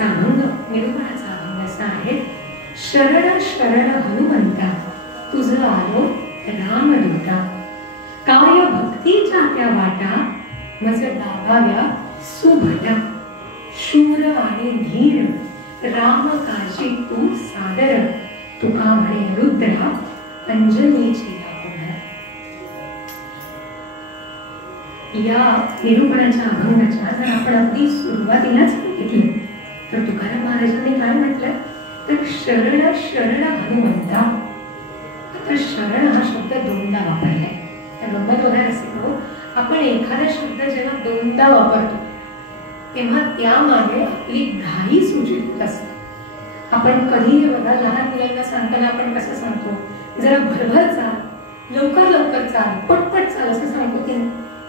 अभंग निरूपणाचा अभंग असा आहे शरण शरण हनुमंता तुझं आलो रामदूता, काय भक्तीच्या त्या वाटा मज दाबाव्या सुभटा, शूर आणि धीर राम काजी तू सादर, तुका म्हणे रुद्रा अंजनीची या निरूपणाच्या अभंगाच्या जर आपण अगदी सुरुवातीलाच बघितली तर तुकाराम महाराजांनी काय म्हटलं तर शरण शरण हनुमंता. आता शरण हा शब्द दोनदा वापरलाय. त्या गंमत होणार असेल, आपण एखादा शब्द जेव्हा दोनदा वापरतो तेव्हा त्यामागे आपली घाई सूचित होत असते. आपण कधीही बघा लहान मुलांना सांगताना आपण कसं सांगतो, जरा भरभर चाल, लवकर लवकर चाल, पटपट चाल असं सांगतो की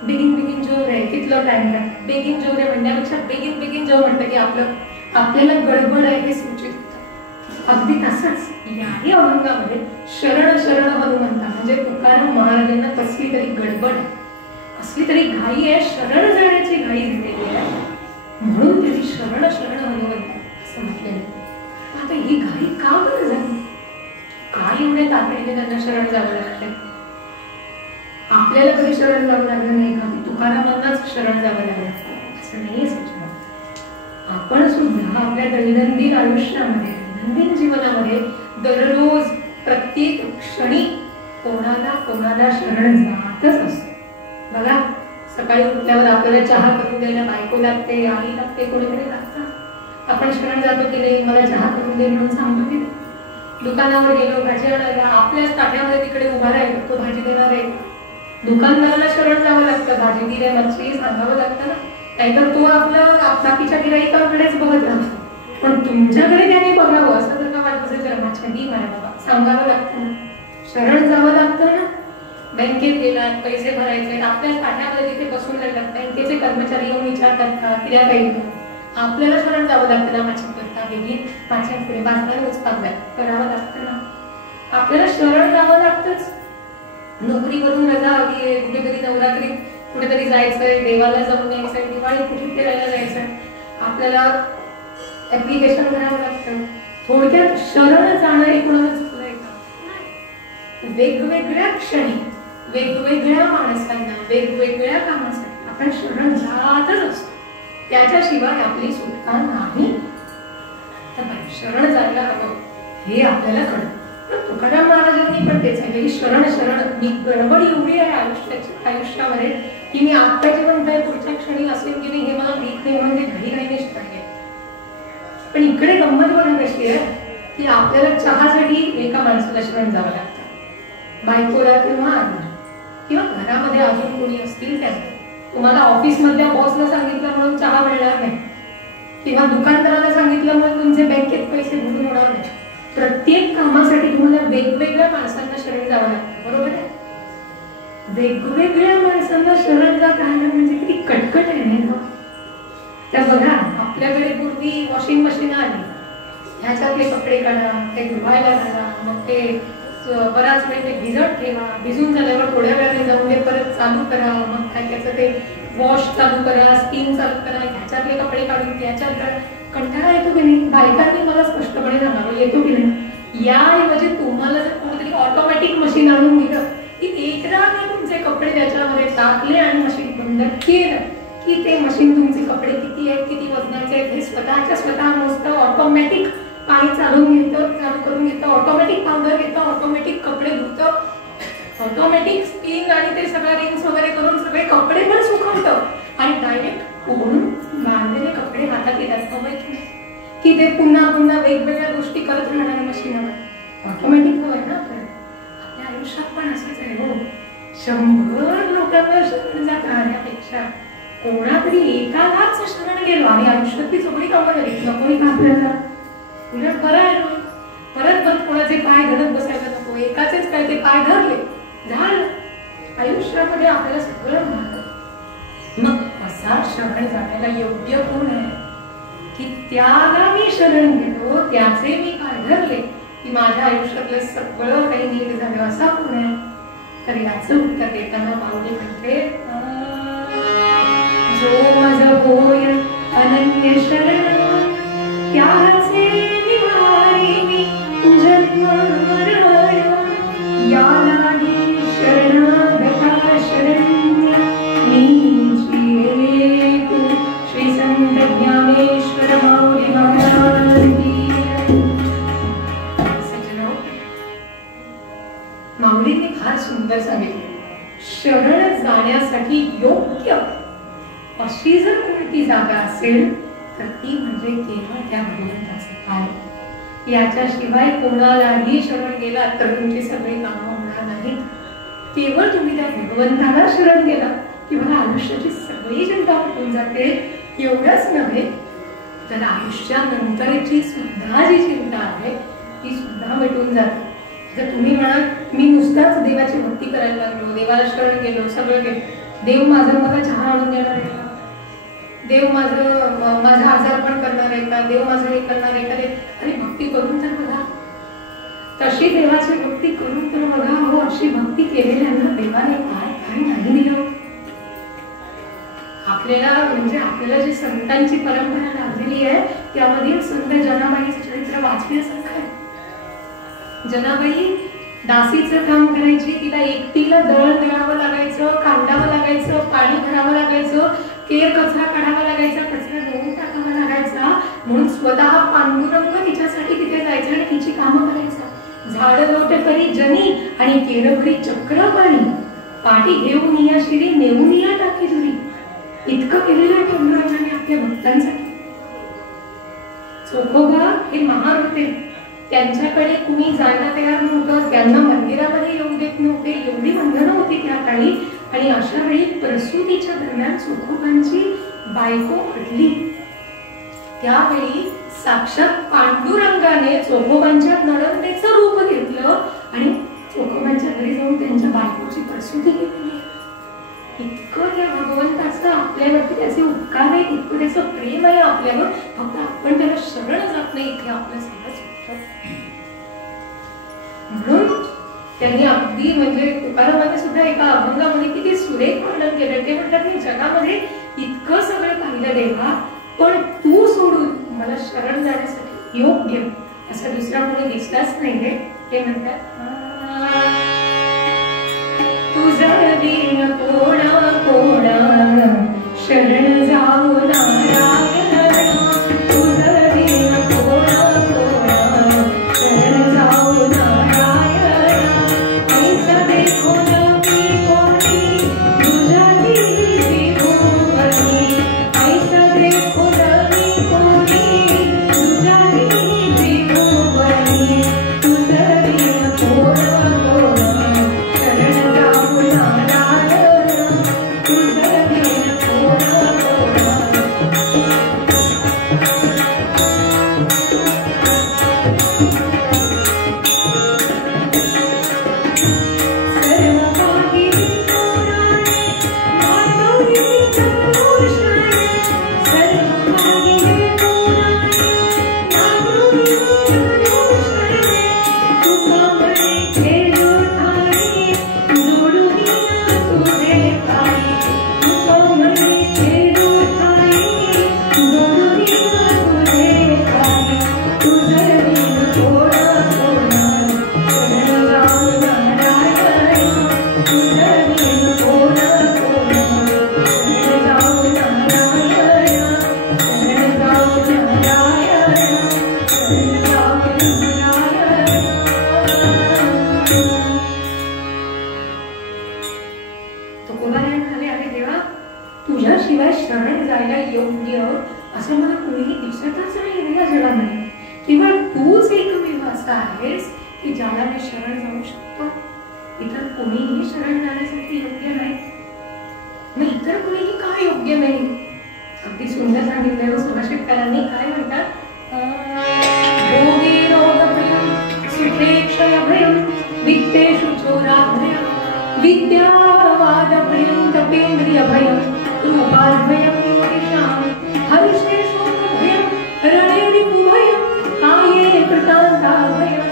बेगिन बेगिन जोर आहे, कितलं टाइम लागतो. बेगिन जोर आहे म्हणण्यापेक्षा बेगिन बेगिन जोर म्हटलं की आपल्याला गडबड आहे हे सूचित होतं. अगदी तसंच याही अभंगामध्ये शरण शरण हनुमंता म्हणजे तुकाराम महाराजांना कसली तरी गडबड आहे, कसली तरी घाई आहे, शरण जाण्याची घाई झालेली आहे, म्हणून त्यांनी शरण शरण हनुमंता असं म्हटलेलं. आता ही घाई का बरं झाली, काय एवढ्या तातडीने त्यांना शरण जावं लागलं. आपल्याला कधी शरण जावं लागलं नाही का, तुकारामांनाच शरण जावं लागलं असं नाहीये सूचना. आपण सुद्धा आपल्या दैनंदिन आयुष्यामध्ये, दैनंदिन जीवनामध्ये दररोज प्रत्येक क्षणी कोणाला शरण जातच असतो. बघा, सकाळी उठल्यावर आपल्याला चहा करून द्यायला बायको लागते, आई लागते, कोणीतरी लागतं. आपण शरण जातो की नाही, मला चहा करून दे म्हणून सांगतो की नाही. दुकानावर गेलो भाजी आणायला, आपल्याच ताट्यामध्ये तिकडे उभा राहील तो भाजी देणार आहे. दुकानदाराला शरण जावं लागतं, भाजी दिल्या मच्छी सांगावं लागतं ना, नाहीतर तो आपला बाकीच्या गिराईकाकडेच बघत राहतो. पण तुमच्याकडे त्याने बघावं असं जर का वाटत असेल तर माझ्या दी माया बाबा सांगावं लागतं ना, शरण जावं लागतं ना. बँकेत गेलात, पैसे भरायचे, आपल्याच ताट्यामध्ये तिथे बसून राहिलात, बँकेचे कर्मचारी येऊन विचारतात का किंवा काही आपल्याला शरण जावं लागतं ना. माझी करता वेगळी माझ्या पुढे बाजारात उचपाव्या करावं लागतं ना, आपल्याला शरण जावं लागतंच. नोकरीवरून रजा हवी आहे, कुठेतरी नवरात्रीत कुठेतरी जायचंय, देवाला जाऊन यायचंय, दिवाळी कुठे फिरायला जायचंय, आपल्याला ऍप्लिकेशन करावं लागतं. थोडक्यात शरण जाणं हे कोणाला चुकलंय का? वेगवेगळ्या क्षणी वेगवेगळ्या माणसांना वेगवेगळ्या कामासाठी आपण शरण जातच असतो, त्याच्याशिवाय आपली सुटका नाही. शरण जायला हवं हे आपल्याला कळतं. तुकाराम महाराजांनी पण तेच आहे की शरण शरण मी गडबड एवढी आहे आयुष्यामध्ये की मी आता जे म्हणताय पुढच्या क्षणी असेल की नाही हे मला माहित नाही, म्हणजे घाई घाईने शरण आहे. पण इकडे गंमत बघा कशी आहे की आपल्याला चहासाठी एका माणसाला शरण जावं लागतं, बायकोला किंवा आईला किंवा घरामध्ये अजून कोणी असतील त्याला. तुम्हाला ऑफिस मधल्या बॉसला सांगितलं म्हणून चहा मिळणार नाही, किंवा दुकानदाराला सांगितलं म्हणून तुमचे बँकेत पैसे भरून होणार नाही. प्रत्येक कामासाठी तुम्हाला वेगवेगळ्या माणसांना शरण जावं लागतं, बरोबर आहे. वेगवेगळ्या माणसांना शरण जात राहणं म्हणजे किती कटकट आहे नाही का. त्या बघा, आपल्याकडे पूर्वी वॉशिंग मशीन आली, ह्याच्यातले कपडे काढा, ते धुवायला घाला, मग ते बराच वेळ ते भिजत ठेवा, भिजून झाल्यावर थोड्या वेळाने जाऊन ते परत चालू करा, मग काय त्याचं ते वॉश चालू करा, स्पिन चालू करा, ह्याच्यातले कपडे काढून त्याच्यात कंटाळा येतो की नाही. बायकांनी मला स्पष्टपणे सांगावं, येतो की नाही. याऐवजी तुम्हाला जर कोणतरी ऑटोमॅटिक मशीन आणून दिलं की एकदा मी तुमचे कपडे त्याच्यामध्ये टाकले आणि मशीन बंद केलं की ते मशीन तुमचे कपडे किती आहेत, किती वजनाचे आहेत हे स्वतः मोजतं, ऑटोमॅटिक पाणी चालू करून घेतं, ऑटोमॅटिक पावडर घेतं, ऑटोमॅटिक कपडे धुतं, ऑटोमॅटिक स्पिन आणि ते सगळं रिन्स वगैरे करून सगळे कपडे पण सुकवतं आणि डायरेक्ट उघडून बांधलेले कपडे हातात येतात. हवंय की ते पुन्हा पुन्हा वेगवेगळ्या गोष्टी करत राहणाऱ्या मशीनवर ऑटोमॅटिक हवंय ना. आपल्या आयुष्यात पण असंच आहे हो. 100 लोकांवर शरण जात राहण्यापेक्षा कोणातरी एकालाच शरण गेलो आणि आयुष्यातली सगळी कामं झाली, नको का आपल्याला. उलट बरं आहे ना, परत कोणाचे पाय धरत बसायला नको, एकाचेच काय ते पाय धरले झालं. आयुष्यामध्ये आपल्याला सगळं मिळतं. मग असा शरण जाण्याला योग्य कोण आहे की त्याला मी शरण गेलो, त्याचे मी पाय धरले की माझ्या आयुष्यातलं सगळं काही नीट झालं, असा कोण आहे. तर याचं उत्तर देताना माऊली म्हणते, जो माझा होय अनन्य शरण त्याचे निवारी मी माऊलींनी फार सुंदर सांगितले, शरण जाण्यासाठी योग्य अशी जर कोणती जागा असेल तर ती म्हणजे केवळ त्या भगवंताचे पाय. याच्याशिवाय कोणालाही शरण गेला तर तुमची सगळी कामं होणार नाहीत. केवळ तुम्ही त्या भगवंताला शरण गेला की मला आयुष्याची सगळी चिंता मिटून जाते. एवढंच नव्हे तर आयुष्यानंतरची सुद्धा जी चिंता आहे ती सुद्धा मिटून जाते. जर तुम्ही म्हणाल मी नुसताच देवाची भक्ती करायला लागलो, देवाला शरण गेलो, सगळं गेलो, देव माझं मला चहा आणून देणार आहे का, देव माझा आजारपण करणार आहे का, देव माझं हे करणार आहे का, अरे भक्ती करून तर बघा, तशी देवाची भक्ती करून तर बघा. हो, अशी भक्ती केलेल्यांना देवाने काय काय नाही दिलं. आपल्याला जी संतांची परंपरा लाभलेली आहे त्यामध्ये संत जनाबाईचं चरित्र वाचण्यासारखं आहे. जनाबाई दासीचं काम करायची, तिला एकटीला दळण दळावं लागायचं, कांडावं लागायचं, पाणी भरावं लागायचं, केर कचरा काढावा लागायचा, कचरा धुवून टाकावा लागायचा, म्हणून स्वतः पांडुरंग तिच्यासाठी तिथे जायचं आणि तिची कामं करायचं. झाड लोट करी जनी आणि केरभरी चक्र पाणी, पाठी घेऊन या शिरी नेऊन या टाकी जुरी. इतकं केलेलं आहे पांडुरंगाने आपल्या भक्तांसाठी. चोखोबा हे महार होते, त्यांच्याकडे कुणी जायला तयार नव्हतं, त्यांना मंदिरामध्ये येऊ देत नव्हते, एवढी बंधनं होती त्या काळी. आणि अशा वेळी प्रसूतीच्या दरम्यान चोखोबांची बायको पडली. त्यावेळी साक्षात पांडुरंगाने चोखोबांच्या नणंदेचं रूप घेतलं आणि चोखोबांच्या घरी जाऊन त्यांच्या बायकोची प्रसूती केली. इतकं त्या भगवंताचं आपल्यावरती त्याचे उपकार आहे, इतकं त्याचं प्रेम आहे आपल्यावर. फक्त आपण त्याला शरण जात नाही, इथे आपलं सगळं चुकतं. म्हणून त्यांनी अगदी म्हणजे तुकारामाने सुद्धा एका अभंगामध्ये किती सुरेख वर्णन केलं. ते म्हणतात मी जगामध्ये इतकं सगळं पाहिलं देवा, पण तू सोडून मला शरण जाण्यासाठी योग्य असं दुसरा कोणी दिसलाच नाही. ते म्हणतात तुझं दिन कोणा कोणा शरण जाऊ नारायण, तुझं दिन कोणा कोणा शरण जाऊ नारायण. ऐसा देखो ना मी कोणी तुझ्या त्रिभुवनी, ऐसा देखो ना मी कोणी तुझ्या त्रिभुवनी. तुझं दिन कोणा कोणा शरण जाऊ नारायण, तुझं दिन कोणा कोणा. तुझ्याशिवाय शरण जायला योग्य असं मला कोणीही दिसतच नाही या जगामध्ये. केवळ तूच एकमेव असा आहेस की ज्याला मी शरण जाऊ शकतो. इतर कोणीही शरण जाण्यासाठी योग्य नाही. मग इतर कोणीही का योग्य नाही? अगदी सुंदर सांगितलं सुभाषितकारांनी. काय म्हणतात? रोगी रोगभयं सुखे क्षयभयं विद्येषु चोराभयं विद्यावादभयं तपेन्द्रियभयं रूपाद्भयं योगिषां हर्षेषु भयं रणे रिपुभयं काये कृतान्ताभयं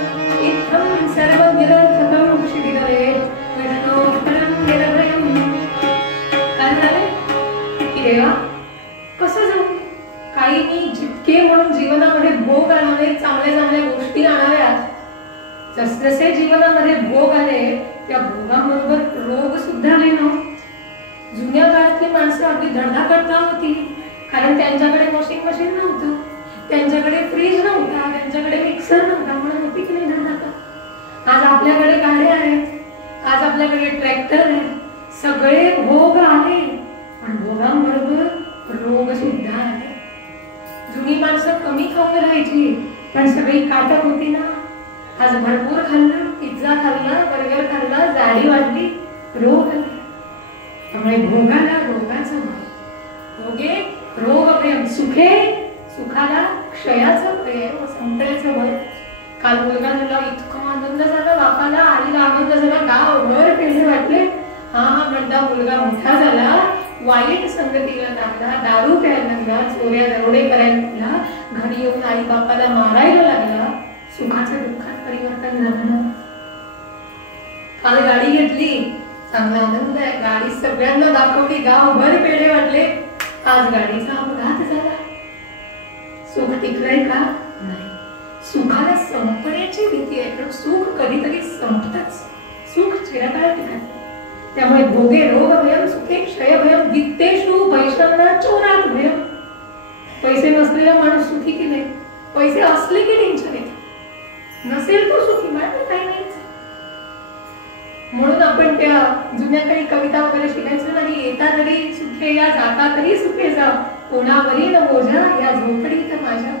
इत्थं सर्वनिरर्थकं क्षितितले विष्णोऽक्षरं निरभयं. काय झालंय की देवा कसं जाऊ? काही मी जितके म्हणून जीवनामध्ये भोग आणावे, चांगल्या चांगल्या गोष्टी आणाव्यात, जसे जीवनामध्ये भोग आले त्या भोगाबरोबर रोग सुद्धा आले ना. जुन्या काळातली माणसं अगदी धडधाकट होती, कारण त्यांच्याकडे वॉशिंग मशीन नव्हतं, त्यांच्याकडे फ्रीज नव्हता, त्यांच्याकडे मिक्सर नव्हता, म्हणून होती की नाही धडधाकट. आज आपल्याकडे गाड्या आहेत, आज आपल्याकडे ट्रॅक्टर आहे, सगळे भोग आले, पण भोगांबरोबर रोग सुद्धा आले. जुनी माणसं कमी खाऊन राहायची, पण सगळी काटक होती ना. आज भरपूर खाल्लं, पिझ्झा खाल्ला, बर्गर खाल्ला, जाडी वाढली, रोग आले. त्यामुळे भोगाला रोगाचं भय, भोगे रोग प्रेम, सुखे सुखाला क्षयाचं प्रेम, संपण्याचं भय. काल मुलगा झाला, इतका आनंद झाला बापाला, आईला आनंद झाला, गावभर पेढे वाटले. हा म्हणता मुलगा मोठा झाला, वाईट संगतीला लागला, दारू प्यायला लागला, चोऱ्या दरोडे करायला लागला, घरी येऊन आई बापाला मारायला लागला. सुखाचं दुःखात परिवर्तन झालं ना. काल गाडी घेतली, चांगला आनंद आहे, गाडी सगळ्यांना दाखवली, गावभर पेढे वाटले. आज गाडीचा अपघात झाला. सुख टिकलंय का? नाही. सुखाला संपण्याची भीती आहे, पण सुख कधीतरी संपतच. सुख चिरकाळ टिकत. त्यामुळे भोगे रोग भयम, सुखे क्षय भयम, वित्तेषु वैषम्य चोरात भयम. पैसे नसलेला माणूस सुखी की नाही? पैसे असले की टेन्शन येते, नसेल तो सुखी मात्र काही नाहीच. म्हणून आपण त्या जुन्या काही कविता वगैरे शिकायचो आणि येता तरी सुखे या, जाता तरी सुखे जा, कोणावरी न बोजा या झोपडीत माझ्या,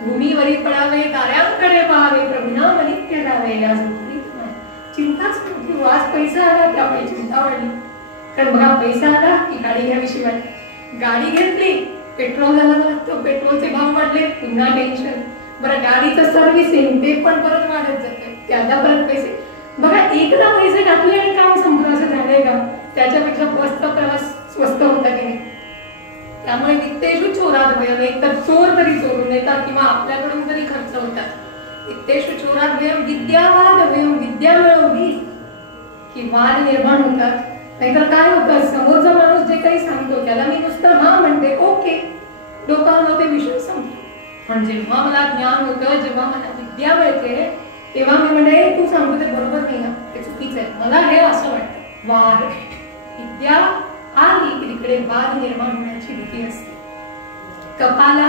भूमीवरी पडावे ताऱ्यांकडे पाहावे, प्रभुनाम नित्य गावे या झोपडीत माझ्या. चिंताच नव्हती. आज पैसा आला त्यामुळे चिंता वाढली, कारण बघा पैसा आला की गाडी घ्यावीशी वाटली, गाडी घेतली पेट्रोल झाला लागतो, पेट्रोलचे भाव वाढले, पुन्हा टेन्शन. बरं गाडीचं सर्व्हिसिंग ते पण परत वाढत जाते, त्याला परत पैसे. बघा एकदा पैसे टाकले आणि काम संपलं असं झालंय का? त्याच्यापेक्षा बसचा प्रवास स्वस्त होता की नाही. त्यामुळे वित्तेषु चोरात भयम, एक तर चोर तरी चोरून येतात किंवा आपल्याकडून तरी खर्च होतात. वित्तेषु चोरात भयम, विद्यावाद भयम, विद्या मिळवली की वाद निर्माण होतात. नाहीतर काय होतं, समोरचा माणूस जे काही सांगतो त्याला मी नुसतं हा म्हणते, ओके, डोकावलं ते विषय संपतो. पण जेव्हा मला ज्ञान होतं, जेव्हा मला विद्या मिळते, तेव्हा मी म्हणते तू सांगतो ते बरोबर नाही ना, ते चुकीचं आहे, मला हे असं वाटतं. वाद, विद्या आली की तिकडे वाद निर्माण होण्याची भीती असते. कपाला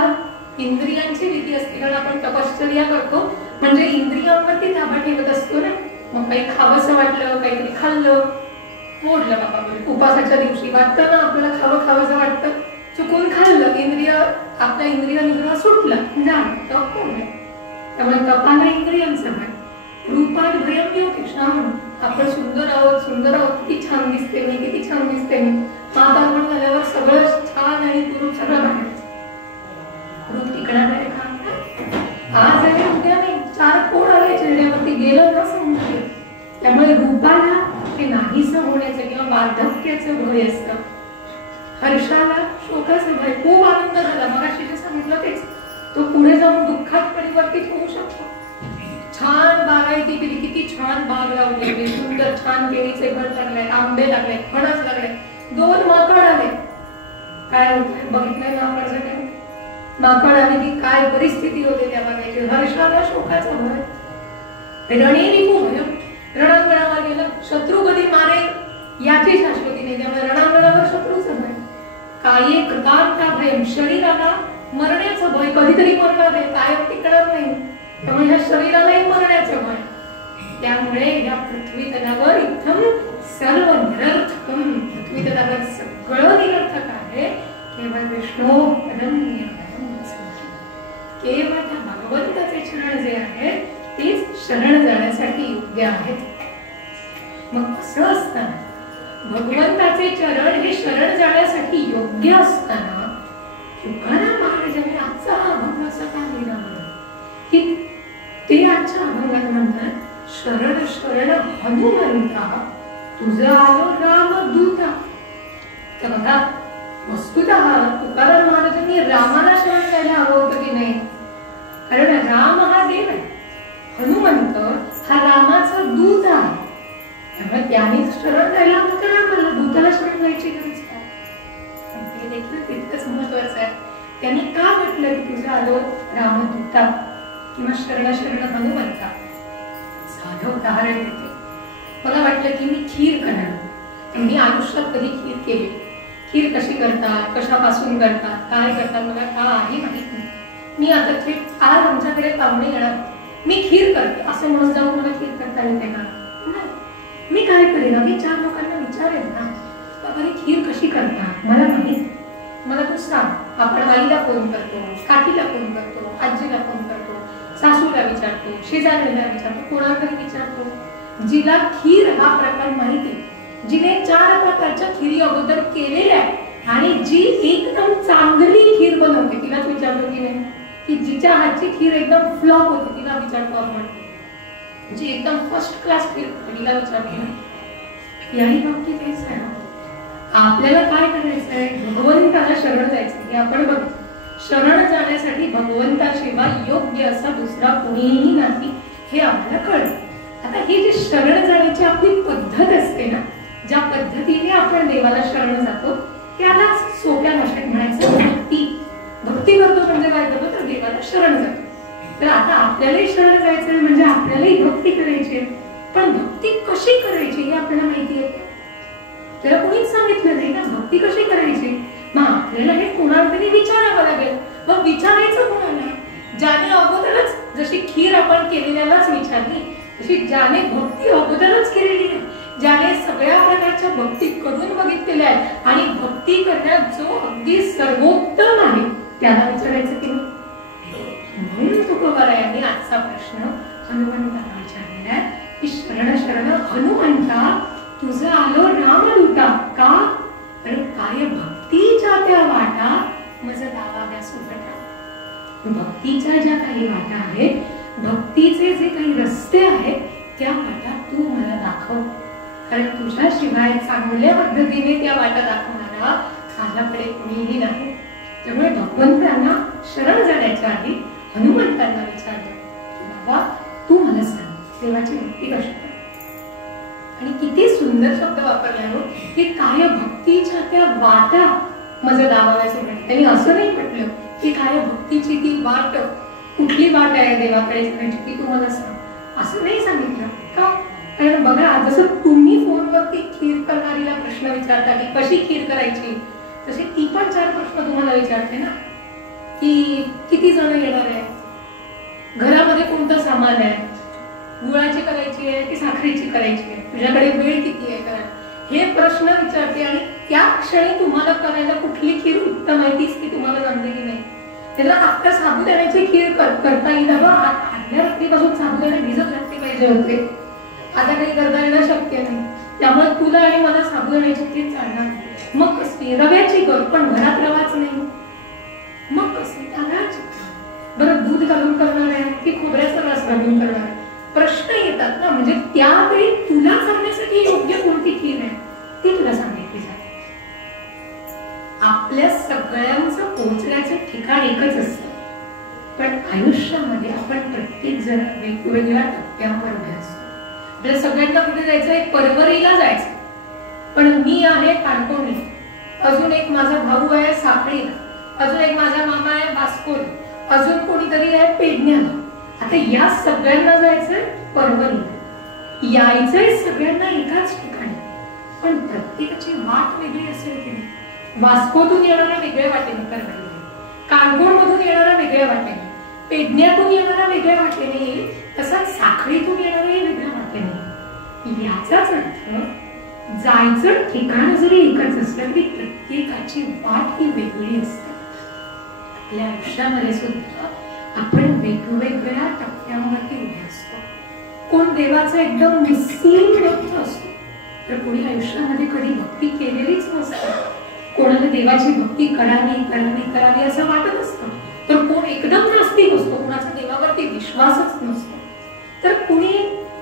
इंद्रियांची भीती असते, कारण आपण तपश्चर्या करतो म्हणजे इंद्रियांवरती ताबा ठेवत असतो ना. मग काही खावंसं वाटलं, काहीतरी खाल्लं, मोडलं बाबा, उपासाच्या दिवशी वाटतं ना आपल्याला खावंसं वाटतं, चुकून खाल्लं, आपल्या इंद्रिय निग्रह सुटला, झालं तप मोडलं. त्यामुळे कपाला इंद्रियांचं भय. रूपात भयम येऊ कृष्णा, म्हणून आपण सुंदर आहोत, सुंदर आहोत, किती छान दिसते मी, किती छान दिसते मी. मातार्पण झाल्यावर सगळं छान आणि पुरुष सगळं बाहेर. रूप टिकणार आहे का? आज आहे उद्या नाही, 4 फोड आले चेहऱ्यावरती, गेलं ना समजलं. त्यामुळे रूपाला ते नाहीसं होण्याचं किंवा वार्धक्याचं भय असतं. हर्षाला शोकाचं भय. खूप आनंद झाला, मगाशी जे सांगितलं तेच, तो पुढे जाऊन दुःखात परिवर्तित होऊ शकतो. छान बागायती केली, किती छान बाग लावली, सुंदर छान केळीचे घड लागले, आंबे लागले, फणस लागले, 2 माकड आले. काय होत बघितलंय ना आपण सगळे, माकड आले की काय परिस्थिती होते त्या बागायची. हर्षाला शोकाचा भय. रणेरिपू भय, रणांगणावर गेलं, शत्रू कधी मारेल याची शाश्वती नाही, त्यामुळे रणांगणावर शत्रूचं भय. काये कृतांता भय, शरीराला मरण्याचं भय, कधीतरी मरणार आहे, कायम टिकणार नाही, त्यामुळे ह्या शरीरालाही मरण्याचं भय. त्यामुळे या पृथ्वी तलावर इथं सर्व निरर्थकम, पृथ्वी तलावर सगळं निरर्थक आहे, केवळ विष्णू अनन्य केवळ त्या भगवंताचे चरण जे आहेत तेच शरण जाण्यासाठी योग्य आहेत. मग असं असताना भगवंताचे चरण हे शरण जाण्यासाठी योग्य असताना तुकाराम महाराजांनी आजचा अभंग असा का लिहिला की ते आजच्या अभंगात म्हणतात, शरण शरण हनुमंता तुझा आलो रामदूता. तर बघा वस्तुतः तुकाराम महाराजांनी रामाला शरण जायला हवं होतं की नाही, कारण राम हा देव आहे, हनुमंत हा रामाचा दूत आहे, त्यामुळे त्याने शरण जायला हवं तर रामाला, दूताला शरण जायची गरज काय. ते देखील तितकंच महत्वाचं आहे. त्यांनी का म्हटलं की तुझा आलो रामदूता किंवा शरण शरण हनुमंता. साधं उदाहरण देते. मला वाटलं की मी खीर करावी. मी आयुष्यात कधी खीर केली, खीर कशी करतात, कशापासून करतात, काय करतात मला काही माहित नाही. मी आता थेट आज आमच्याकडे पाहुणे येणार, मी खीर करते असं म्हणून जाऊन मला खीर करता येते का? नाही. मी काय करेन, आधी 4 लोकांना विचारेन ना, बाबा खीर कशी करतात मला माहित, मला तू सांग. आपण आईला फोन करतो, काकीला फोन करतो, आजीला फोन करतो, सासूला विचारतो, शेजाऱ्याला विचारतो, कोणाकडे विचारतो. जिला खीर हा प्रकार माहिती, जिने 4 प्रकारच्या खीरी अगोदर केलेल्या आहेत आणि जी एकदम चांगली खीर बनवते तिलाच विचारतो की नाही, की जिच्या हातची खीर एकदम फ्लॉप होते तिला विचारतो आपण, जी एकदम फर्स्ट क्लास खीर तिला विचारतो. याही बाबतीत हेच आहे. आपल्याला काय करायचं आहे, भगवंताला शरण जायचं. हे आपण बघ, शरण जाण्यासाठी भगवंताशिवाय योग्य असा दुसरा कोणीही नाही हे आपल्याला कळतं. आता ही जी शरण जाण्याची आपली पद्धत असते ना, ज्या पद्धतीने आपण देवाला शरण जातो त्याला सोप्या भाषेत म्हणायचं भक्ती. भक्ती करतो म्हणजे काय करतो तर देवाला शरण जातो. तर आता आपल्यालाही शरण जायचं म्हणजे आपल्यालाही भक्ती करायची, पण भक्ती कशी करायची हे आपल्याला माहिती आहे. त्याला कोणीच सांगितलं नाही ना भक्ती कशी करायची. मग आपल्याला हे कोणाला तरी विचारावं लागेल. मग विचारायचं कोणाला, ज्याने अगोदरच जशी खीर आपण केलेल्यालाच विचारली, तशी ज्याने भक्ती अगोदरच केलेली आहे, ज्याने सगळ्या प्रकारच्या भक्ती करून बघितलेल्या आहेत आणि भक्ती करण्यात जो अगदी सर्वोत्तम आहे त्याला विचारायचं की नाही. म्हणून तुकोबारायांनी आजचा प्रश्न हनुमंताला विचारलेला आहे की शरण शरण हनुमंता तुझं आलो रामदूता का, कारण काय भक्तीच्या त्या वाटा मज लावाव्या सुभटा. भक्तीच्या ज्या काही वाटा आहेत, भक्तीचे जे काही रस्ते आहेत त्या वाटा तू मला दाखव, कारण तुझ्याशिवाय चांगल्या पद्धतीने त्या वाटा दाखवणारा माझ्याकडे कोणीही नाही. त्यामुळे भगवंतांना शरण जाण्याच्या आधी हनुमंतांना विचारलं की बाबा तू मला सांग देवाची भक्ती कशी कर. आणि किती सुंदर शब्द वापरले हो की काय भक्तीच्या त्या वाटा मज दावाव्याचं म्हटलं. त्यांनी असं नाही म्हटलं की काय भक्तीची ती वाट, कुठली वाट आहे देवाकडे जाण्याची ती तुम्हाला सांग, असं नाही सांगितलं. का, कारण बघा जसं तुम्ही फोनवरती खीर करणारीला प्रश्न विचारता की कशी खीर करायची, तसे ती पण 4 प्रश्न तुम्हाला विचारते ना, की किती जण येणार आहे, घरामध्ये कोणतं सामान आहे, गुळाची करायची आहे की साखरेची करायची आहे, तुझ्याकडे वेळ किती आहे करायला, हे प्रश्न विचारते. आणि त्या क्षणी तुम्हाला करायला कुठली खीर उत्तम आहे तीच ती तुम्हाला जमते की नाही. त्याला आता साबुदाण्याची खीर करता येईल हवं, आदल्या रात्रीपासून साबुदाणे भिजत घातले पाहिजे होते, आता काही करता येणं शक्य नाही. त्यामुळे तुला आणि मला साबुदाण्याची खीर चालणार. मग कसली, रव्याची कर, पण घरात रवाच नाही, मग कसली तांदळाची. बरं दूध घालून करणार आहे की खोबऱ्याचा रस घालून करणार आहे, प्रश्न येतात ना. म्हणजे त्यावेळी तुला करण्यासाठी योग्य कोणती खीर आहे ती तुला सांगितली जाते. आपल्या सगळ्यांचं पोहोचण्याचं ठिकाण एकच असतं, पण आयुष्यामध्ये आपण प्रत्येक जण वेगवेगळ्या टप्प्यांवर उभे असतो. आपल्या सगळ्यांना कुठे जायचं आहे, परवरीला जायचं, पण मी आहे काणकोणला, अजून एक माझा भाऊ आहे साखळीला, अजून एक माझा मामा आहे वास्कोला, अजून कोणीतरी आहे पेडण्याला. आता या सगळ्यांना जायचंय परवरीला, यायचंय सगळ्यांना एकाच ठिकाणी, पण प्रत्येकाची वाट वेगळी असेल की नाही. वास्कोतून येणारा वेगळ्या वाटेने परवरीला, काणकोणमधून येणारा वेगळ्या वाटेने, पेडण्यातून येणारा वेगळ्या वाटेने येईल, तसाच साखळीतून येणाराही वेगळ्या वाटेने. याचाच अर्थ जायचं ठिकाण जरी एकच असलं तरी प्रत्येकाची वाट ही वेगळी असते. आपल्या आयुष्यामध्ये सुद्धा आपण वेगवेगळ्या टप्प्यांवरती उभे असतो. कोण देवाचा एकदम निस्सीम भक्त असतो, तर कोणी आयुष्यामध्ये कधी भक्ती केलेलीच नसते. कोणाला देवाची भक्ती करावी करावी करावी असं वाटत असतं, तर कोण एकदम नास्तिक असतो, कोणाचा देवावरती विश्वासच नसतो. तर कुणी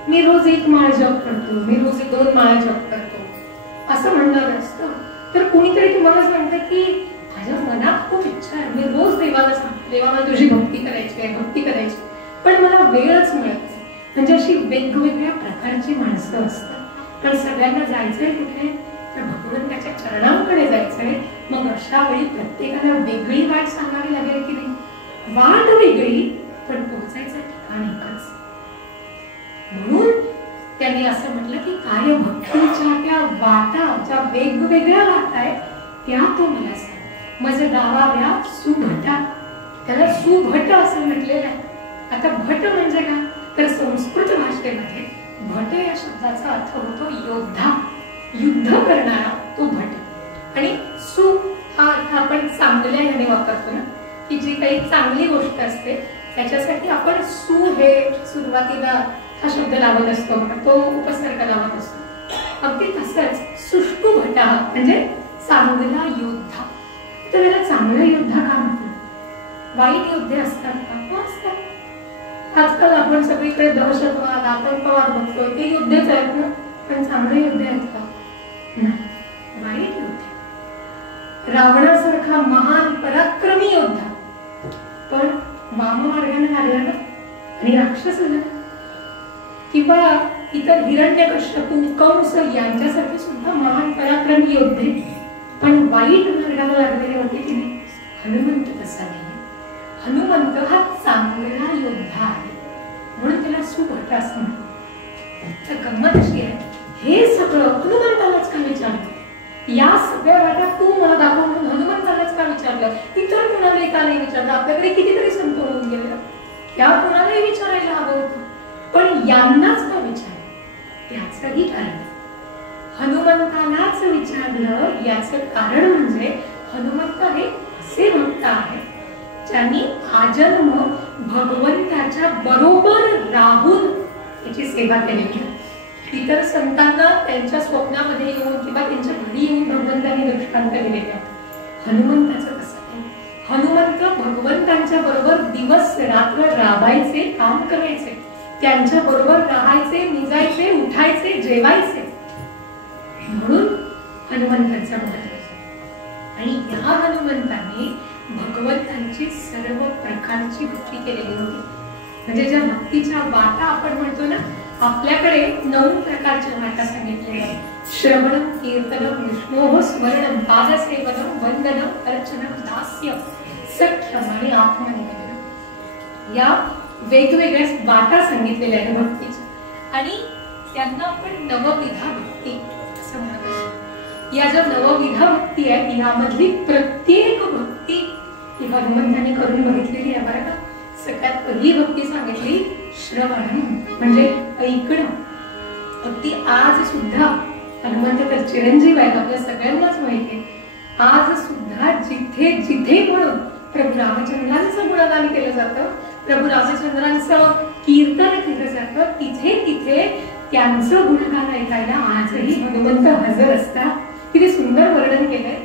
मी रोज 1 माळ जप करतो, मी रोज 2 माळा जप करतो असं म्हणणार असतं. तर कुणीतरी तुम्हाला सांगतं की माझ्या मनात खूप इच्छा आहे, मी रोज देवाला सांगतो देवा मला तुझी भक्ती करायची आहे, भक्ती करायची, पण मला वेळच मिळत नाही. म्हणजे अशी वेगवेगळ्या प्रकारची माणसं असतात. पण सगळ्यांना जायचंय कुठे, तर भगवंताच्या चरणांकडे जायचंय. मग अशा वेळी प्रत्येकाला वेगळी वाट सांगावी लागेल की नाही. वाट वेगळी पण पोहोचायचं ठिकाण एकच. म्हणून त्यांनी असं म्हटलं की काय भक्तीच्या त्या वाटा ज्या वेगवेगळ्या वाटा आहेत त्या तो मला सांग. मज गावाव्या सुभटा, त्याला सुभट असं म्हटलेलं आहे. आता भट म्हणजे काय तर संस्कृत भाषेमध्ये भट या शब्दाचा अर्थ होतो योद्धा, युद्ध करणारा तो भट. आणि सु हा अर्थ आपण चांगल्या ह्याने वापरतो ना, की जी काही चांगली गोष्ट असते त्याच्यासाठी आपण सु हे सुरुवातीला हा शब्द लावत असतो, तो उपसर्ग लावत असतो. अगदी तसंच सुष्टू भटा म्हणजे चांगला योद्धा. तर त्याला चांगला योद्धा का म्हणतो? वाईट योद्धे असतात का? हो असतात. आजकाल आपण सगळीकडे दहशतवाद, आतंकवाद बघतोय, ते योद्धेच आहेत ना, पण चांगले योद्धे आहेत का? नाही, वाईट योद्धे. रावणासारखा महान पराक्रमी योद्धा पण वाममार्गाने लागला ना आणि राक्षस झाला. किंवा इतर हिरण्यकश्यपू, कंस यांच्यासारखे सुद्धा महान पराक्रमी योद्धे पण वाईट मार्गाला लागलेले होते की नाही. हनुमंत तसा नाही. हनुमंत हा चांगला योद्धा आहे म्हणून त्याला सुभट असं म्हणतात. तर गंमत अशी आहे, हे सगळं हनुमंतालाच का विचारलं? या सगळ्या वाट्या तू मला दाखव म्हणून हनुमंतालाच का विचारलं? इतर कुणालाही का नाही विचारलं? आपल्याकडे कितीतरी संत होऊन गेले, त्या कुणालाही विचारायला हवं होतं, पण यांनाच का विचारलं? त्याचंही कारण हनुमंतालाच विचारलं. याचं कारण म्हणजे हनुमंत हे असे भक्त आहे ज्यांनी आजन्म भगवंताच्या बरोबर राहून त्याची सेवा केलेली आहे. इतर संतांना त्यांच्या स्वप्नामध्ये येऊन किंवा त्यांच्या घरी येऊन भगवंतांनी दृष्टांत दिलेले आहे. हनुमंताचं कसं नाही. हनुमंत भगवंतांच्या बरोबर दिवस रात्र राबायचे, काम करायचे, त्यांच्या बरोबर राहायचे, निजायचे, उठायचे, जेवायचे. म्हणून हनुमंतांचं महत्व. आणि या हनुमंताने भगवंतांची सर्व प्रकारची भक्ती केलेली होती. म्हणजे ज्या भक्तीच्या वाटा आपण म्हणतो ना, आपल्याकडे 9 प्रकारच्या वाटा सांगितलेल्या आहेत. श्रवणम, कीर्तनम, विष्णोः स्मरणम, पादसेवनम, वंदनम, अर्चनम, दास्यम, सख्यम आणि आत्मनिवेदनम. या वेगवेगळ्या वाटा सांगितलेल्या आहेत भक्तीच्या. आणि त्यांना आपण नवविधा भक्ती असं म्हणत असतो. या ज्या नवविधा भक्ती आहेत यामधली प्रत्येक भक्ती ही भगवंताने करून बघितलेली आहे बरं का. सगळ्यात पहिली भक्ती सांगितली श्रवण म्हणजे ऐकणं. अगदी आज सुद्धा हनुमंत तर चिरंजीव आहेत, आपल्या सगळ्यांनाच माहिती आहे. आज सुद्धा जिथे जिथे म्हणून प्रभू रामचंद्रांचं गुणगान केलं जातं, प्रभू रामचंद्रांचं कीर्तन केलं जातं, तिथे तिथे त्यांचं गुणगान ऐकायला आजही हनुमंत हजर असतात. किती सुंदर वर्णन केलंय.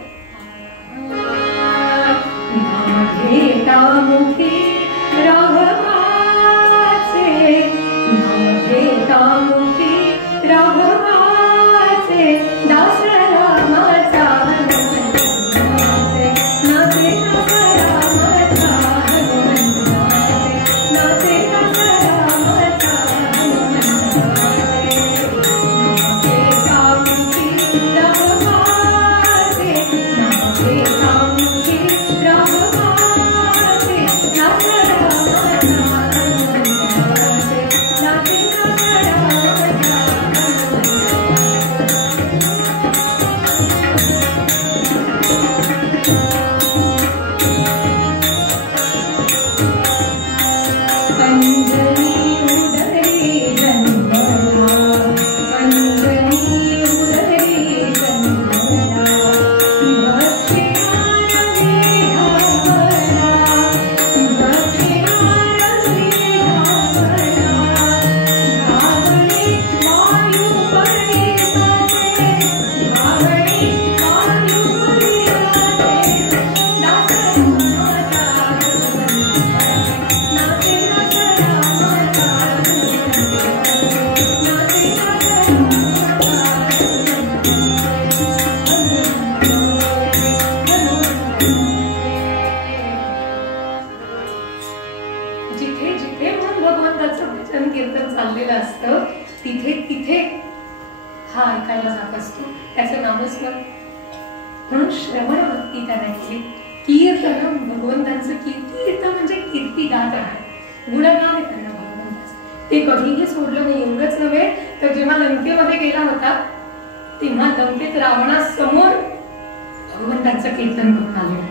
म्हणून श्रवण भक्ती त्याला केली. कीर्तन भगवंतांचं कीर्ती म्हणजे कीर्ती गात राहणं, गुणगान करणं भगवंताचं. ते कधीही सोडलं नाही. एवढंच नव्हे तर जेव्हा लंकेमध्ये गेला होता तेव्हा लंकेत रावणासमोर भगवंतांचं कीर्तन करून आलेलं.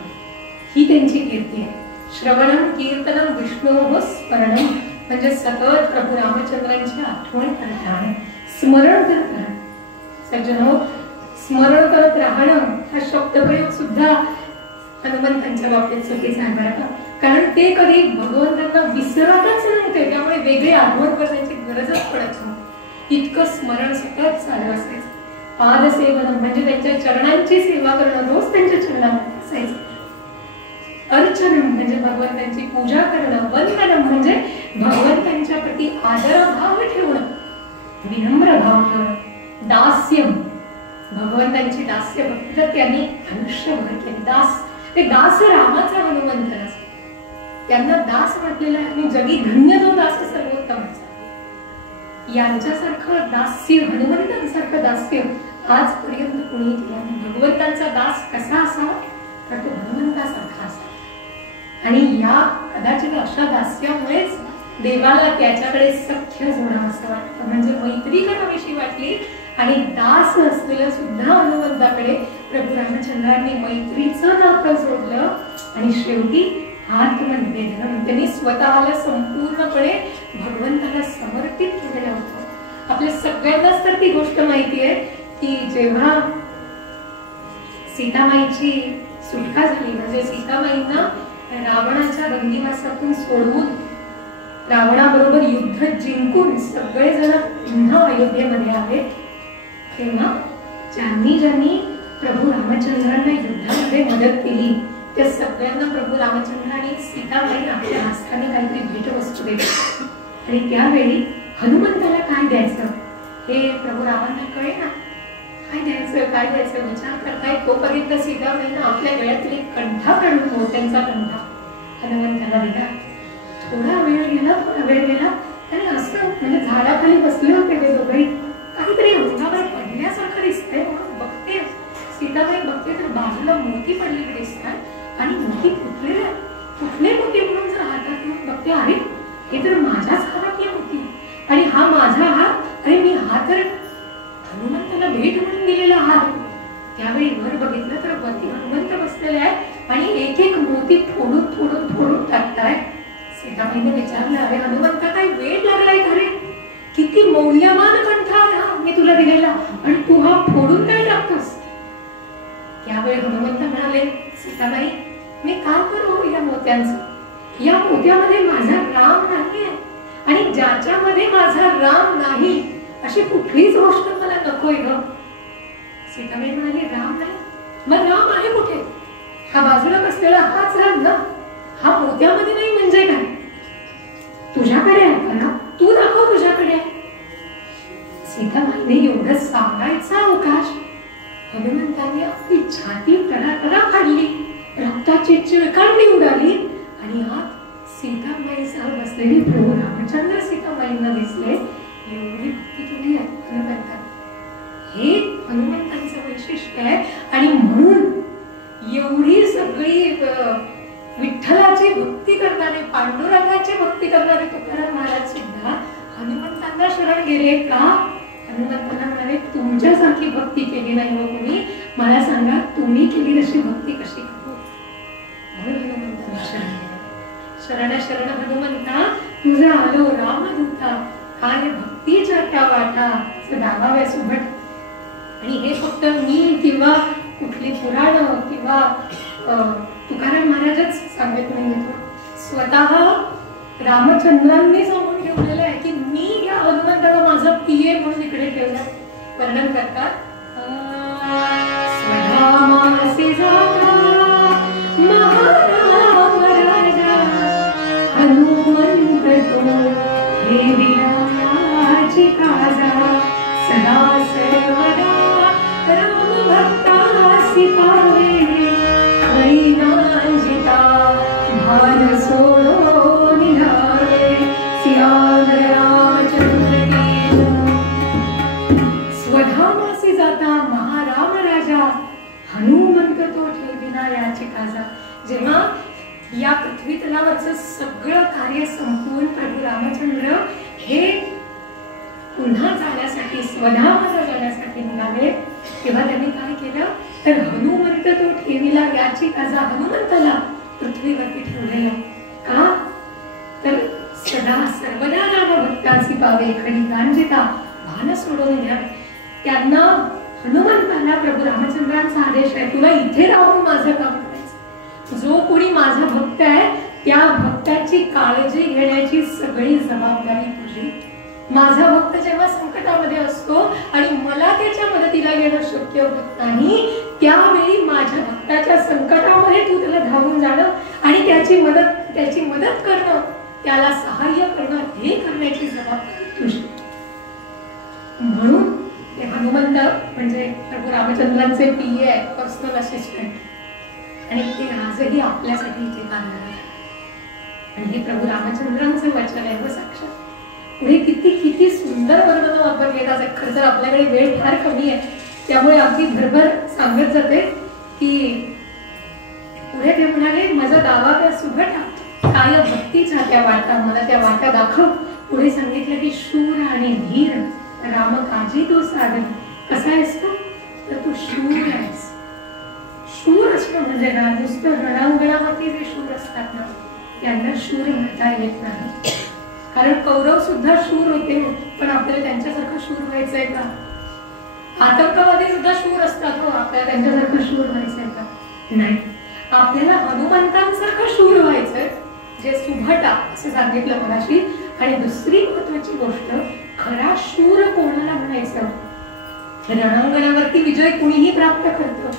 ही त्यांची कीर्ती आहे. श्रवणम कीर्तनम विष्णोः स्मरणम म्हणजे सतत प्रभू रामचंद्रांची आठवण करत राहणं, स्मरण करत राहणं. सज्जनो, स्मरण करत राहणं हा शब्दप्रयोग सुद्धा हनुमंतांच्या बाबतीत चुकीचा आहे बरं का. कारण ते कधी भगवंतांना विसरतच नव्हते, त्यामुळे वेगळी आठवण करण्याची गरजच पडत नव्हती. इतकं स्मरण सतत चालू असायचं. पादसेवनम म्हणजे त्यांच्या चरणांची सेवा करणं, रोज त्यांच्या चरणामध्ये असायचं. अर्चनम म्हणजे भगवंतांची पूजा करणं. वंदनम म्हणजे भगवंतांच्या प्रती आदरभाव ठेवणं, विनम्र भाव ठेवणं. दास्यम भगवंतांची दास्य भक्ती तर त्यांनी आयुष्यभर केली. दास, ते दास रामाचा हनुमंत असतो, त्यांना दास म्हटलेला आहे आणि जगी धन्य तो दास सर्वोत्तमाचा. यांच्यासारखं दास्य, हनुमंतांसारखं दास्य आजपर्यंत कोणी केलं नाही. भगवंतांचा दास कसा असावा तर तो हनुमंतासारखा असावा. आणि या कदाचित अशा दास्यामुळेच देवाला त्याच्याकडे सख्य जोडा असं वाटतं, म्हणजे मैत्री करावीशी वाटली. आणि दास असलेलं सुद्धा हनुमंताकडे प्रभू रामचंद्रांनी मैत्रीचं नातं जोडलं आणि शेवटी आत्मनिवेदन, त्यांनी स्वतःला संपूर्णपणे भगवंताला समर्पित केलेलं होतं. आपल्या सगळ्यांनाच तर ती गोष्ट माहिती आहे की जेव्हा सीतामाईची सुटका झाली, म्हणजे सीतामाईंना रावणाच्या बंदिवासातून सोडवून रावणाबरोबर युद्ध जिंकून सगळेजण पुन्हा अयोध्येमध्ये आले, तेव्हा ज्यांनी ज्यांनी प्रभू रामचंद्रांना युद्धामध्ये मदत केली त्या सगळ्यांना प्रभू रामचंद्र आणि सीताबाई आपल्या हस्ताने काहीतरी भेटवस्तू देतात. आणि त्यावेळी हनुमंताला काय द्यायचं हे प्रभू रामांना कळेना. काय द्यायचं विचार करताय तोपर्यंत सीताबाईंना आपल्या गळ्यातील एक कंठा काढून मोत्यांचा कंठा हनुमंताला दिला. थोडा वेळ गेला आणि असं म्हणजे झाडाखाली बसले होते ते दोघे, काहीतरी अंगावर पडल्यासारखं दिसतंय म्हणून बघते. सीताबाई बघते तर बाजूला मोती पडलेले दिसतात आणि मोती कुठले मोती म्हणून जर हातात घेऊन बघते, अरे हे तर माझ्याच हातातले मोती आणि हा माझा हात, अरे मी हा तर हनुमंताला भेट म्हणून दिलेला हात. त्यावेळी वर बघितलं तर वरती हनुमंत बसलेले आहे आणि एक एक मोती फोडून टाकताय. सीताबाईने विचारलं, अरे हनुमंता काय वेळ लागलाय खरे, किती मौल्यवान कंठा हा मी तुला दिलेला आणि तू हा फोडून काय टाकतोस. त्यावेळी हनुमंत म्हणाले, सीताबाई मी काय करू या मोत्यांचं, या मोत्यामध्ये माझा राम नाहीये आणि ज्याच्यामध्ये माझा राम नाही अशी कुठलीच गोष्ट मला नकोय ग. सीताबाई म्हणाली, राम नाही, मग राम आहे कुठे. हा बाजूला बसलेला हाच राम ना, हा मोत्यामध्ये नाही म्हणजे काय. तुझ्याकडे आहे का, तू दाखव तुझ्याकडे. सीताबाईने एवढं सांगायचा अवकाश हनुमंतांनी आपली छाती तडातडा फाडली, रक्ताची चिळकांडी उडाली आणि आत सीताबाईसह बसलेली प्रभू रामचंद्र सीताबाईंना दिसले. एवढी भक्ती केली आहे हनुमंतांनी. हे हनुमंतांचं वैशिष्ट्य आहे. आणि म्हणून एवढी सगळी विठ्ठलाची भक्ती करणारे, पांडुरंगाची भक्ती करणारे तुकाराम महाराज सुद्धा हनुमंतांना शरण गेले का. हनुमंतांना म्हणाले, तुमच्यासारखी भक्ती केली नाही हो कोणी, मला सांगा तुम्ही केली तशी भक्ती कशी करू. म्हणून हनुमंतांना शरण गेले. शरण शरण हनुमंता तुझा आलो रामदूता, काय भक्तीच्या त्या वाटा डावाव्या सुभट. आणि हे फक्त मी किंवा कुठली पुराण किंवा तुकाराम महाराजच सांगत नाही, स्वतः रामचंद्रांनी सांगून ठेवलेलं आहे की मी या हनुमंताला माझा प्रिय म्हणून इकडे ठेवलं. वर्णन करतात, स्वधामासी जाता महाराम राजा, हनुमंत तो ठेविलाची काजा, सदा सर्वदा राम भक्तासी पावे, हरिनांजिता भान सोडो निधावे, सियावर रामचंद्र की. स्वधामासी जाता महाराम राजा, हनुमंत तो ठेविला याची काजा. जेव्हा या पृथ्वी तलावरचं सगळं कार्य संपून प्रभू रामचंद्र हे पुन्हा जाण्यासाठी स्वधामाला जाण्यासाठी निघाले, तेव्हा त्यांनी काय केलं तर हनुमंत तो ठेविला याची काजा हनुमंताला पृथ्वीवरती ठेवलेलं का तर सदा सर्वदा राम भक्ताची पावे खडी गांजिता भान सोडून घ्या. त्यांना हनुमंताला प्रभू रामचंद्रांचा आदेश आहे, तुला इथे राहून माझं काम करायचं. जो कोणी माझा भक्त आहे त्या भक्ताची काळजी घेण्याची सगळी जबाबदारी तुझी. माझा भक्त जेव्हा संकटामध्ये असतो आणि मला त्याच्या मदतीला येणं शक्य होत नाही, त्यावेळी माझ्या भक्ताच्या संकटामध्ये तू त्याला धावून जाणं आणि त्याची मदत करणं, त्याला सहाय्य करणं, हे करण्याची जबाबदारी तुझी. म्हणून ते हनुमंत म्हणजे प्रभू रामचंद्रांचे PA आहे, पर्सनल असिस्टंट, आणि ते आजही आपल्यासाठी इथे कार्यरत आहे. आणि हे प्रभू रामचंद्रांचं वचन आहे व साक्षात. पुढे किती किती सुंदर वर्णन वापरले जाते. खरं तर आपल्याकडे वेळ फार कमी आहे, त्यामुळे अगदी भरभर सांगत जाते की पुढे ते म्हणाले, माझा दावा त्या सुभटा काय भक्तीच्या त्या वाटा, मला त्या वाटा दाखव. पुढे सांगितलं की शूर आणि धीर राम काजी तो साधन. कसा आहेस तू तर तू शूर आहेस. शूर असणं म्हणजे ना नुसतं रणांगणावरती जे शूर असतात ना त्यांना शूर म्हणता येत नाही. कारण कौरव सुद्धा शूर होते, पण आपल्याला त्यांच्यासारखं शूर व्हायचंय का? आतंकवादी सुद्धा शूर असतात हो, आपल्याला त्यांच्यासारखं शूर व्हायचंय का? नाही. आपल्याला हनुमंतांसारखं शूर व्हायचंय, जे सुभटा असं सांगितलं मगाशी. आणि दुसरी महत्वाची गोष्ट, खरा शूर कोणाला म्हणायचं? रणांगणावरती विजय कुणीही प्राप्त करतं,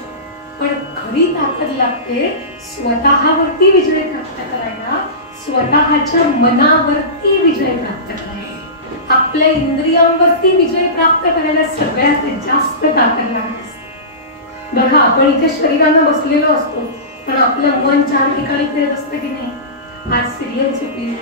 पण खरी ताकद लागते स्वतःवरती विजय प्राप्त करायला, स्वतःच्या मनावरती विजय प्राप्त करायला, आपल्या इंद्रियांवरती विजय प्राप्त करायला सगळ्यात जास्त ताकद लागते. बघा, आपण इथे शरीरानं बसलेलो असतो, पण आपलं मन 4 ठिकाणी फिरत असतं की नाही. आज सिरियल चुकली,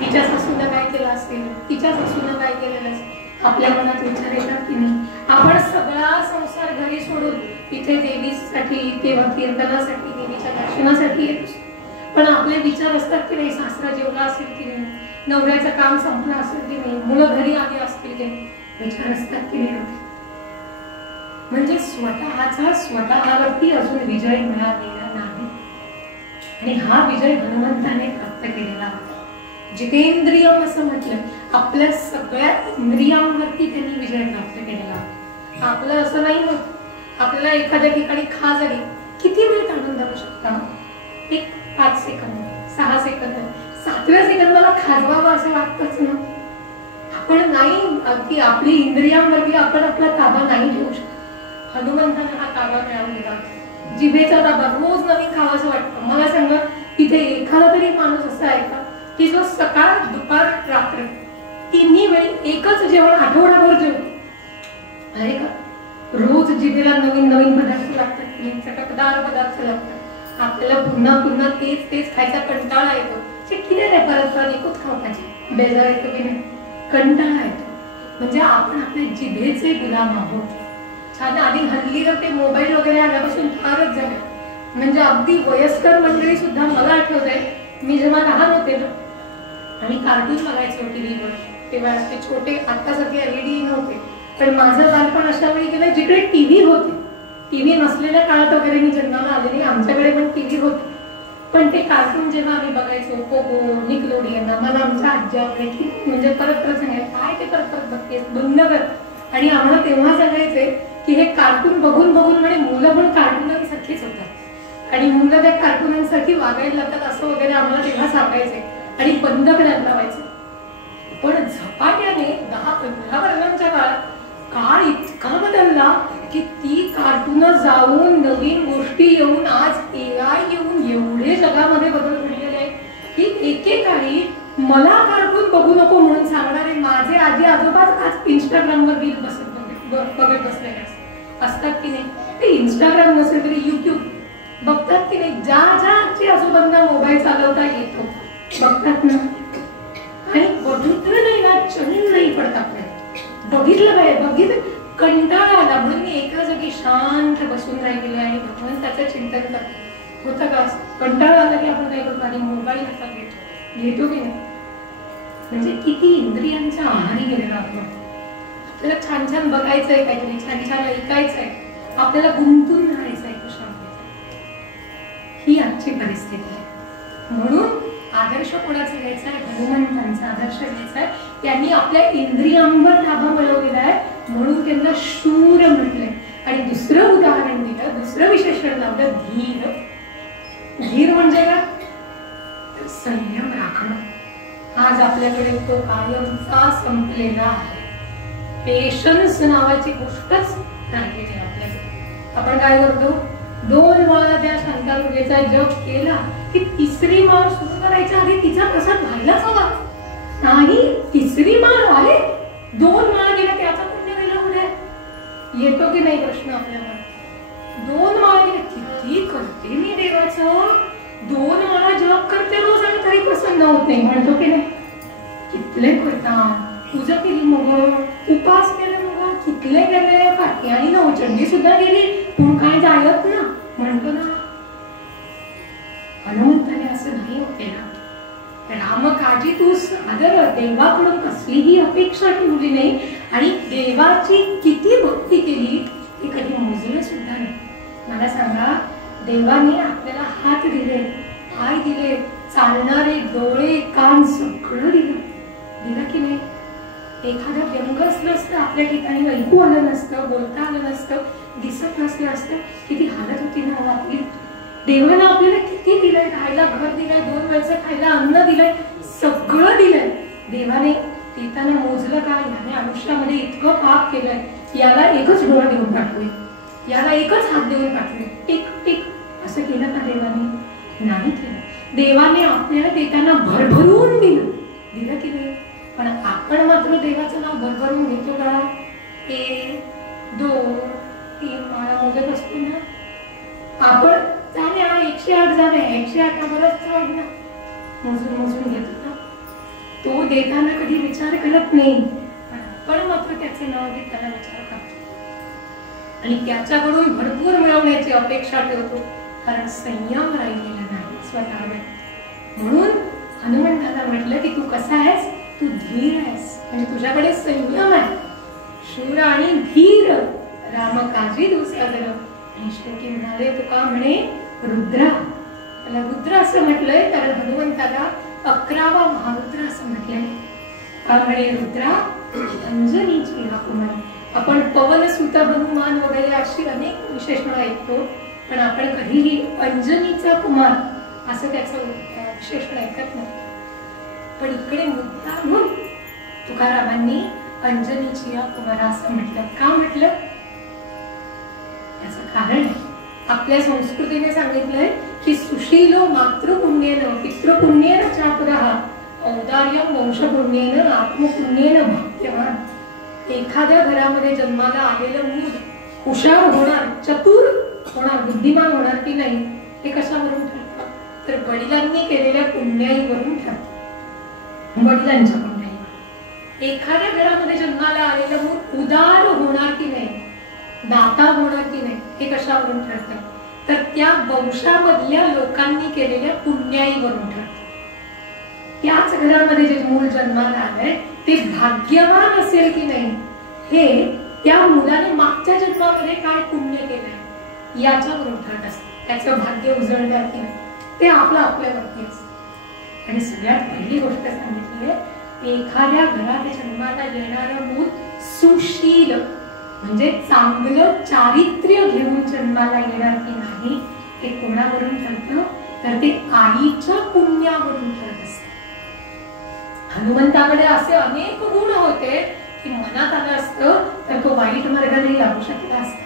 तिच्या सासूनं काय केलं असेल, तिच्या सासूनं काय केलेलं असेल, आपल्या मनात विचार येतात की नाही. आपण सगळा संसार घरी सोडून इथे देवीसाठी किंवा कीर्तनासाठी, देवीच्या दर्शनासाठी येत असतो, पण आपले विचार असतात की नाही, सासरा जेवला असेल की नाही, नवऱ्याचं काम संपलं असेल की नाही, मुलं घरी आली असतील की नाही, विचार असतात की नाही. म्हणजे स्वतःवरती अजून विजय मिळालेला नाही. आणि हा विजय हनुमंताने प्राप्त केलेला होता. जितेंद्रियम असं म्हटलं, आपल्या सगळ्या इंद्रियांवरती त्यांनी विजय प्राप्त केलेला होता. आपलं असं नाही होत, आपल्याला एखाद्या ठिकाणी खा झाली, किती वेळ काढून धरू शकता? एक 5 सेकंद, 6 सेकंद, 7व्या सेकंदाला खाजवावं असं वाटतच ना. आपण नाही, अगदी आपली इंद्रियांवरती आपण आपला ताबा नाही ठेवू शकत. हनुमंतांना हा ताबा मिळालेला होता. जिभेचा ताबा, रोज नवीन खावंसं वाटतं. मला सांगा, इथे एखादा तरी माणूस असा आहे का की जो सकाळ दुपार रात्र तिन्ही वेळी एकच जेवण आठवडाभर जेवतो? आहे का? रोज जिभेला नवीन नवीन पदार्थ लागतात, चटकदार पदार्थ लागतात. आपल्याला पुन्हा पुन्हा तेच खायचा कंटाळा येतो. किती नाही परत एकच खाऊ पाहिजे, बेजार येतो की नाही, कंटाळा येतो. म्हणजे आपण आपल्या जिभेचे गुलाम आहोत. छान. आधी हल्ली तर ते मोबाईल वगैरे आल्यापासून फारच झालं. म्हणजे अगदी वयस्कर मंडळी सुद्धा, मला आठवतंय मी जेव्हा लहान होते ना आणि कार्टून बघायचो टीव्हीवर, तेव्हा ते छोटे आत्तासारखे LED नव्हते, पण माझं बालपण अशा वेळी गेलं जिकडे टीव्ही होते. टीव्ही नसलेल्या काळात वगैरे मी जन्माला आले नाही, आमच्याकडे पण टीव्ही होते. पण ते कार्टून जेव्हा आम्ही बघायचो, पोगो, निकलोडियन, मला आमच्या आज्या वगैरे म्हणजे परत सांगायचं, काय ते परत बघतेस, बंद कर. आणि आम्हाला तेव्हा सांगायचे की हे कार्टून बघून म्हणे मुलं पण कार्टूनांसारखीच होतात आणि मुलं त्या कार्टूनांसारखी वागायला लागतात असं वगैरे आम्हाला तेव्हा सांगायचे आणि बंद करायला लावायचे. पण झपाट्याने 10-15 वर्षांच्या काळात काळ इतका बदलला की ती कार्टून जाऊन नवीन गोष्टी येऊन आज AI येऊन एवढे जगामध्ये बदल घडलेले आहेत की एकेकाळी मला कार्टून बघू नको म्हणून सांगणारे माझे आजी आजोबाच आज इंस्टाग्रामवर रील बघत बसलेले असतात की नाही. ते इंस्टाग्राम नसेल तरी YouTube बघतात की नाही. ज्या आजी आजोबांना मोबाईल चालवता येतो बघतात ना, आणि बघितलं नाही ना चल नाही पडत आपल्याला. बघितलं कंटाळा आला म्हणून मी एका जागी शांत बसून राहिलेलं आणि भगवंताचं चिंतन करतो. होतं का कंटाळा आला की आपण काय करतो आणि मोबाईल हातात घेतो की नाही. म्हणजे किती इंद्रियांच्या आहारी गेलेला आपण. बघायचंय, काहीतरी छान छान ऐकायचंय, आपल्याला गुंतून राहायचंय कृष्णामध्ये. ही आजची परिस्थिती आहे. म्हणून आदर्श कोणाचा घ्यायचा आहे? हनुमंतांचा आदर्श घ्यायचा आहे. त्यांनी आपल्या इंद्रियांवर ताबा मिळवलेला आहे, म्हणून त्यांना शूर म्हटलंय. आणि दुसरं उदाहरण दिलं, दुसरं विशेषण लावलं, धीर. धीर म्हणजे काय? संयम राखणं. आज आपल्याकडे तो कायमचा संपलेला आहे. पेशन्स नावाची गोष्टच राहिलेली आहे आपल्याकडे. आपण काय करतो? 2 माळा त्या शांतादुर्गेचा जप केला की 3री माळ सुरू करायच्या आधी तिचा प्रसाद व्हायलाच हवा. नाही, 3री माळ आले, 2 माळा गेल्या, त्याचा पुण्य गेला कुठे? येतो की नाही प्रश्न आपल्याला? 2 माळा गेल्या, किती करते मी देवाचं, 2 माळा जप करते रोज आणि तरी प्रसन्न होत नाही, म्हणतो की नाही? कितले करता पूजा केली, मग उपास केले, मग कितले गेले, काठी आणि नवचंडी सुद्धा गेली, पण काय जायत ना, म्हणतो ना. हनुमंताने असं नाही केलं. रामकाजी तू सादर देवाकडून कसलीही अपेक्षा ठेवली नाही आणि देवाची किती भक्ती केली ती कधी मोजलं सुद्धा नाही. मला सांगा, देवाने आपल्याला हात दिले, पाय दिले, चालणारे डोळे, कान सगळं दिलं की नाही? एखादं व्यंग असलं असतं, आपल्या ठिकाणी ऐकू आलं नसतं, बोलता आलं नसतं, दिसत नसलं असतं, किती हालत होती ना आपली. देवाने आपल्याला किती दिलंय, राहायला घर दिलंय, 2 वेळचं खायला अन्न दिलंय, सगळं दिलंय. देवाने देताना मोजलं का? याने आयुष्यामध्ये इतकं पाप केलंय, याला एकच डोळा देऊन टाकले, याला एकच हात देऊन टाकले, टिक टिक असं केलं का देवाने? नाही केलं. देवाने आपल्याला देताना भरभरून दिलं की नाही? पण आपण मात्र देवाचं नाव भरभरून घेतो का? 1, 2, 3 माळा मोजत असतो ना आपण. झाले 108 झाले, 108 बरंच चढ ना, मोजून घेतो ना. तो देताना कधी विचार करत नाही, पण आपण मात्र त्याचं नाव घेताना विचार करतो आणि त्याच्याकडून भरपूर मिळवण्याची अपेक्षा ठेवतो, कारण संयम राहिलेला नाही स्वतःवर. म्हणून हनुमंताला म्हटलं की तू कसा आहेस? तू धीर आहेस, म्हणजे तुझ्याकडे संयम आहे. शूर आणि धीर, रामकाजी तू सादर. आणि शेवटी म्हणाले, तुका म्हणे रुद्रा. त्याला रुद्र असं म्हटलंय कारण हनुमंताला 11वा महारुद्र असं म्हटलंय. का म्हणे रुद्रा? अंजनीची हा कुमार. आपण पवनसुत हनुमान वगैरे अशी अनेक विशेषणं ऐकतो, पण आपण कधीही अंजनीचा कुमार असं त्याचं विशेषण ऐकत नाही. पण इकडे मुद्दाम तुकारामांनी अंजनीची या कुमारा असं म्हटलं. का म्हटलं? याचं कारण आपल्या संस्कृतीने सांगितलंय की सुशीलो मातृपुण्येन पितृपुण्येन चापुरः औदार्यं वंशपुण्येन आत्मपुण्येन भाग्यवान. एखाद्या घरामध्ये जन्माला आलेलं मूल हुशार होणार, चतुर होणार, बुद्धिमान होणार की नाही हे कशावरून ठरतं? तर वडिलांनी केलेल्या पुण्याईवरून ठरतं. वडिलांच्या पुण्याई. एखाद्या घरामध्ये जन्माला आलेलं मूल उदार होणार की नाही, दाता होणार की नाही हे कशावरून ठरतं? तर त्या वंशामधल्या लोकांनी केलेल्या पुण्याईवरून ठरतं. त्याच घरामध्ये जे मूल जन्माला आलंय ते भाग्यवान असेल की नाही हे त्या मुलाने मागच्या जन्मामध्ये काय पुण्य केलंय याच्यावरून ठरत असतं. त्याचं भाग्य उजळणार की नाही ते आपल्यावरती असतं. आणि सगळ्यात पहिली गोष्ट सांगितली आहे, एखाद्या घरात जन्माला येणारं मूल सुशील म्हणजे चांगलं चारित्र्य घेऊन जन्माला येणार की नाही हे कोणावरून ठरतं? तर ते आईच्या पुण्यावरून ठरत असतं. हनुमंताकडे असे अनेक गुण होते की मनात आलं असतं तर तो वाईट मार्गाने लागू शकला असता,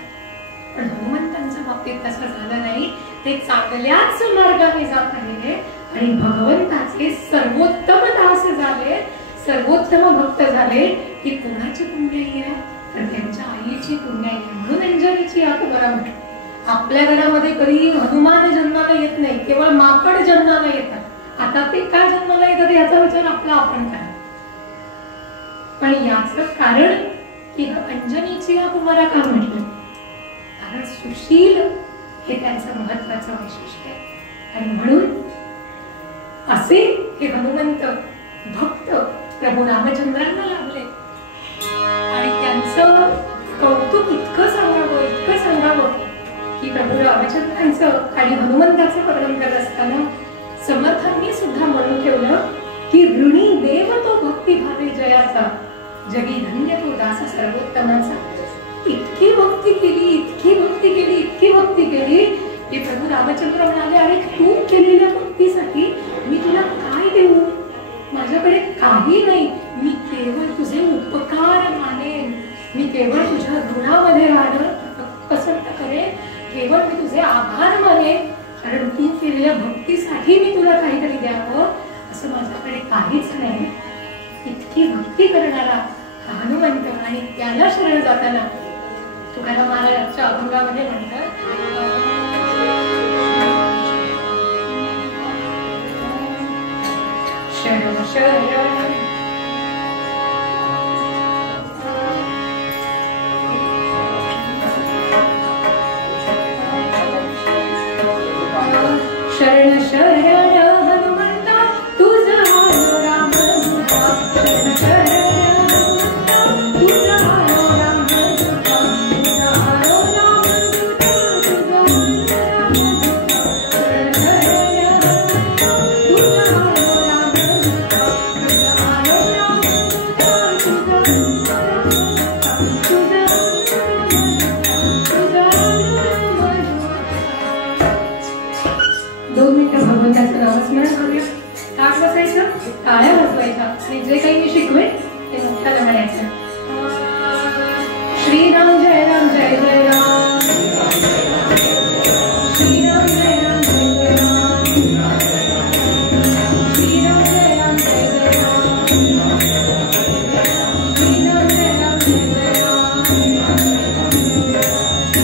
पण हनुमंतांच्या बाबतीत तसं झालं नाही. ते चांगल्याच मार्गाने जात राहिले आणि भगवंताचे सर्वोत्तम दास झाले, सर्वोत्तम भक्त झाले. की कोणाची पुण्याई आहे? तर त्यांच्या आईची पुण्याई आहे. म्हणून अंजनीची या कुमारा म्हटलं. आपल्या घरामध्ये कधी हनुमान जन्माला येत नाही, केवळ माकड जन्माला येतात. आता ते काय जन्माला येतात याचा विचार आपण करा. पण याचं कारण की अंजनीची या कुमारा का म्हटलं? कारण सुशील हे त्यांचं महत्वाचं वैशिष्ट्य आहे. आणि म्हणून असे हे हनुमंत भक्त प्रभू रामचंद्रांना लाभले आणि त्यांचं त्यांचं आणि हनुमंताचं वर्णन करत असताना समर्थांनी सुद्धा म्हणून ठेवलं की ऋणी देव तो भक्ती भावे जयाचा, जगी धन्य तो दास सर्वोत्तमाचा. इतकी भक्ती केली, इतकी भक्ती केली, इतकी भक्ती केली की प्रभू रामचंद्र म्हणाले, अरे तू केलेल्या भक्तीसाठी मी तुला काय देऊ? माझ्याकडे काही नाही, मी केवळ तुझे उपकार मानेन, मी केवळ तुझ्या ऋणामध्ये राहणं पसंत करेन, केवळ मी तुझे आभार मानेन, कारण तू केलेल्या भक्तीसाठी मी तुला काहीतरी द्यावं असं माझ्याकडे काहीच नाही. इतकी भक्ती करणारा हनुमंत आणि त्याला शरण जाताना तुकाराम महाराजांच्या अभंगामध्ये म्हणतात, शरण शरण शरण शरण हनुमंता तुझा आलो राम दूता, शरण शरण हनुमंता तुझा आलो राम दूता, तुझा आलो राम दूता, तुझा आलो राम दूता, शरण शरण हनुमंता तुझा आलो राम दूता, तुझा आलो राम दूता, तुझा आलो राम दूता, तुझा दोन मिनिटं भगवंताचं नामस्मरण करूया. ताट बसायचं, टाळ्या वाजवायच्या आणि जे काही मी शिकवेन ते मोठ्याला म्हणायचं. श्रीराम जय राम जय जय राम, श्रीराम जय राम जय जय राम, श्रीराम जय राम जय जय राम, श्रीराम जय राम जय जय राम, श्रीराम जय राम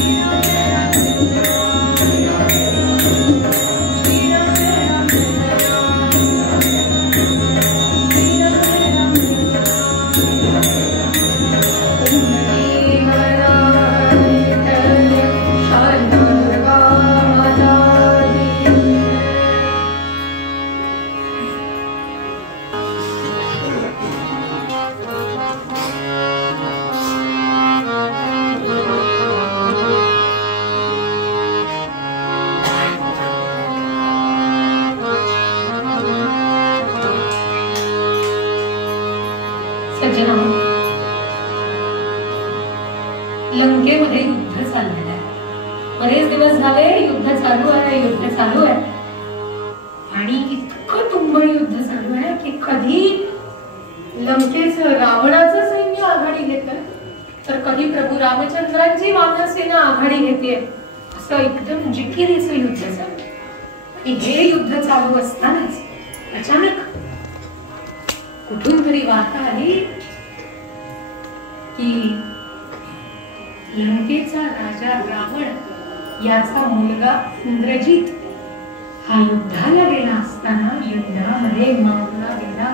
जय जय राम. लंकेमध्ये युद्ध चाललेलं आहे, बरेच दिवस झाले युद्ध चालू आहे, युद्ध चालू आहे आणि इतकं तुंबळ युद्ध चालू आहे की कधी लंकेचं रावणाचं सैन्य आघाडी घेतं तर कधी प्रभू रामचंद्रांची वानरसेना आघाडी घेते. असं एकदम जिकिरीचं युद्ध चालू. आणि हे युद्ध चालू असतानाच अचानक कुठून तरी वार्ता आली की लंकेचा राजा रावण याचा मुलगा इंद्रजित हा युद्धाला गेला असताना युद्धामध्ये मारला गेला.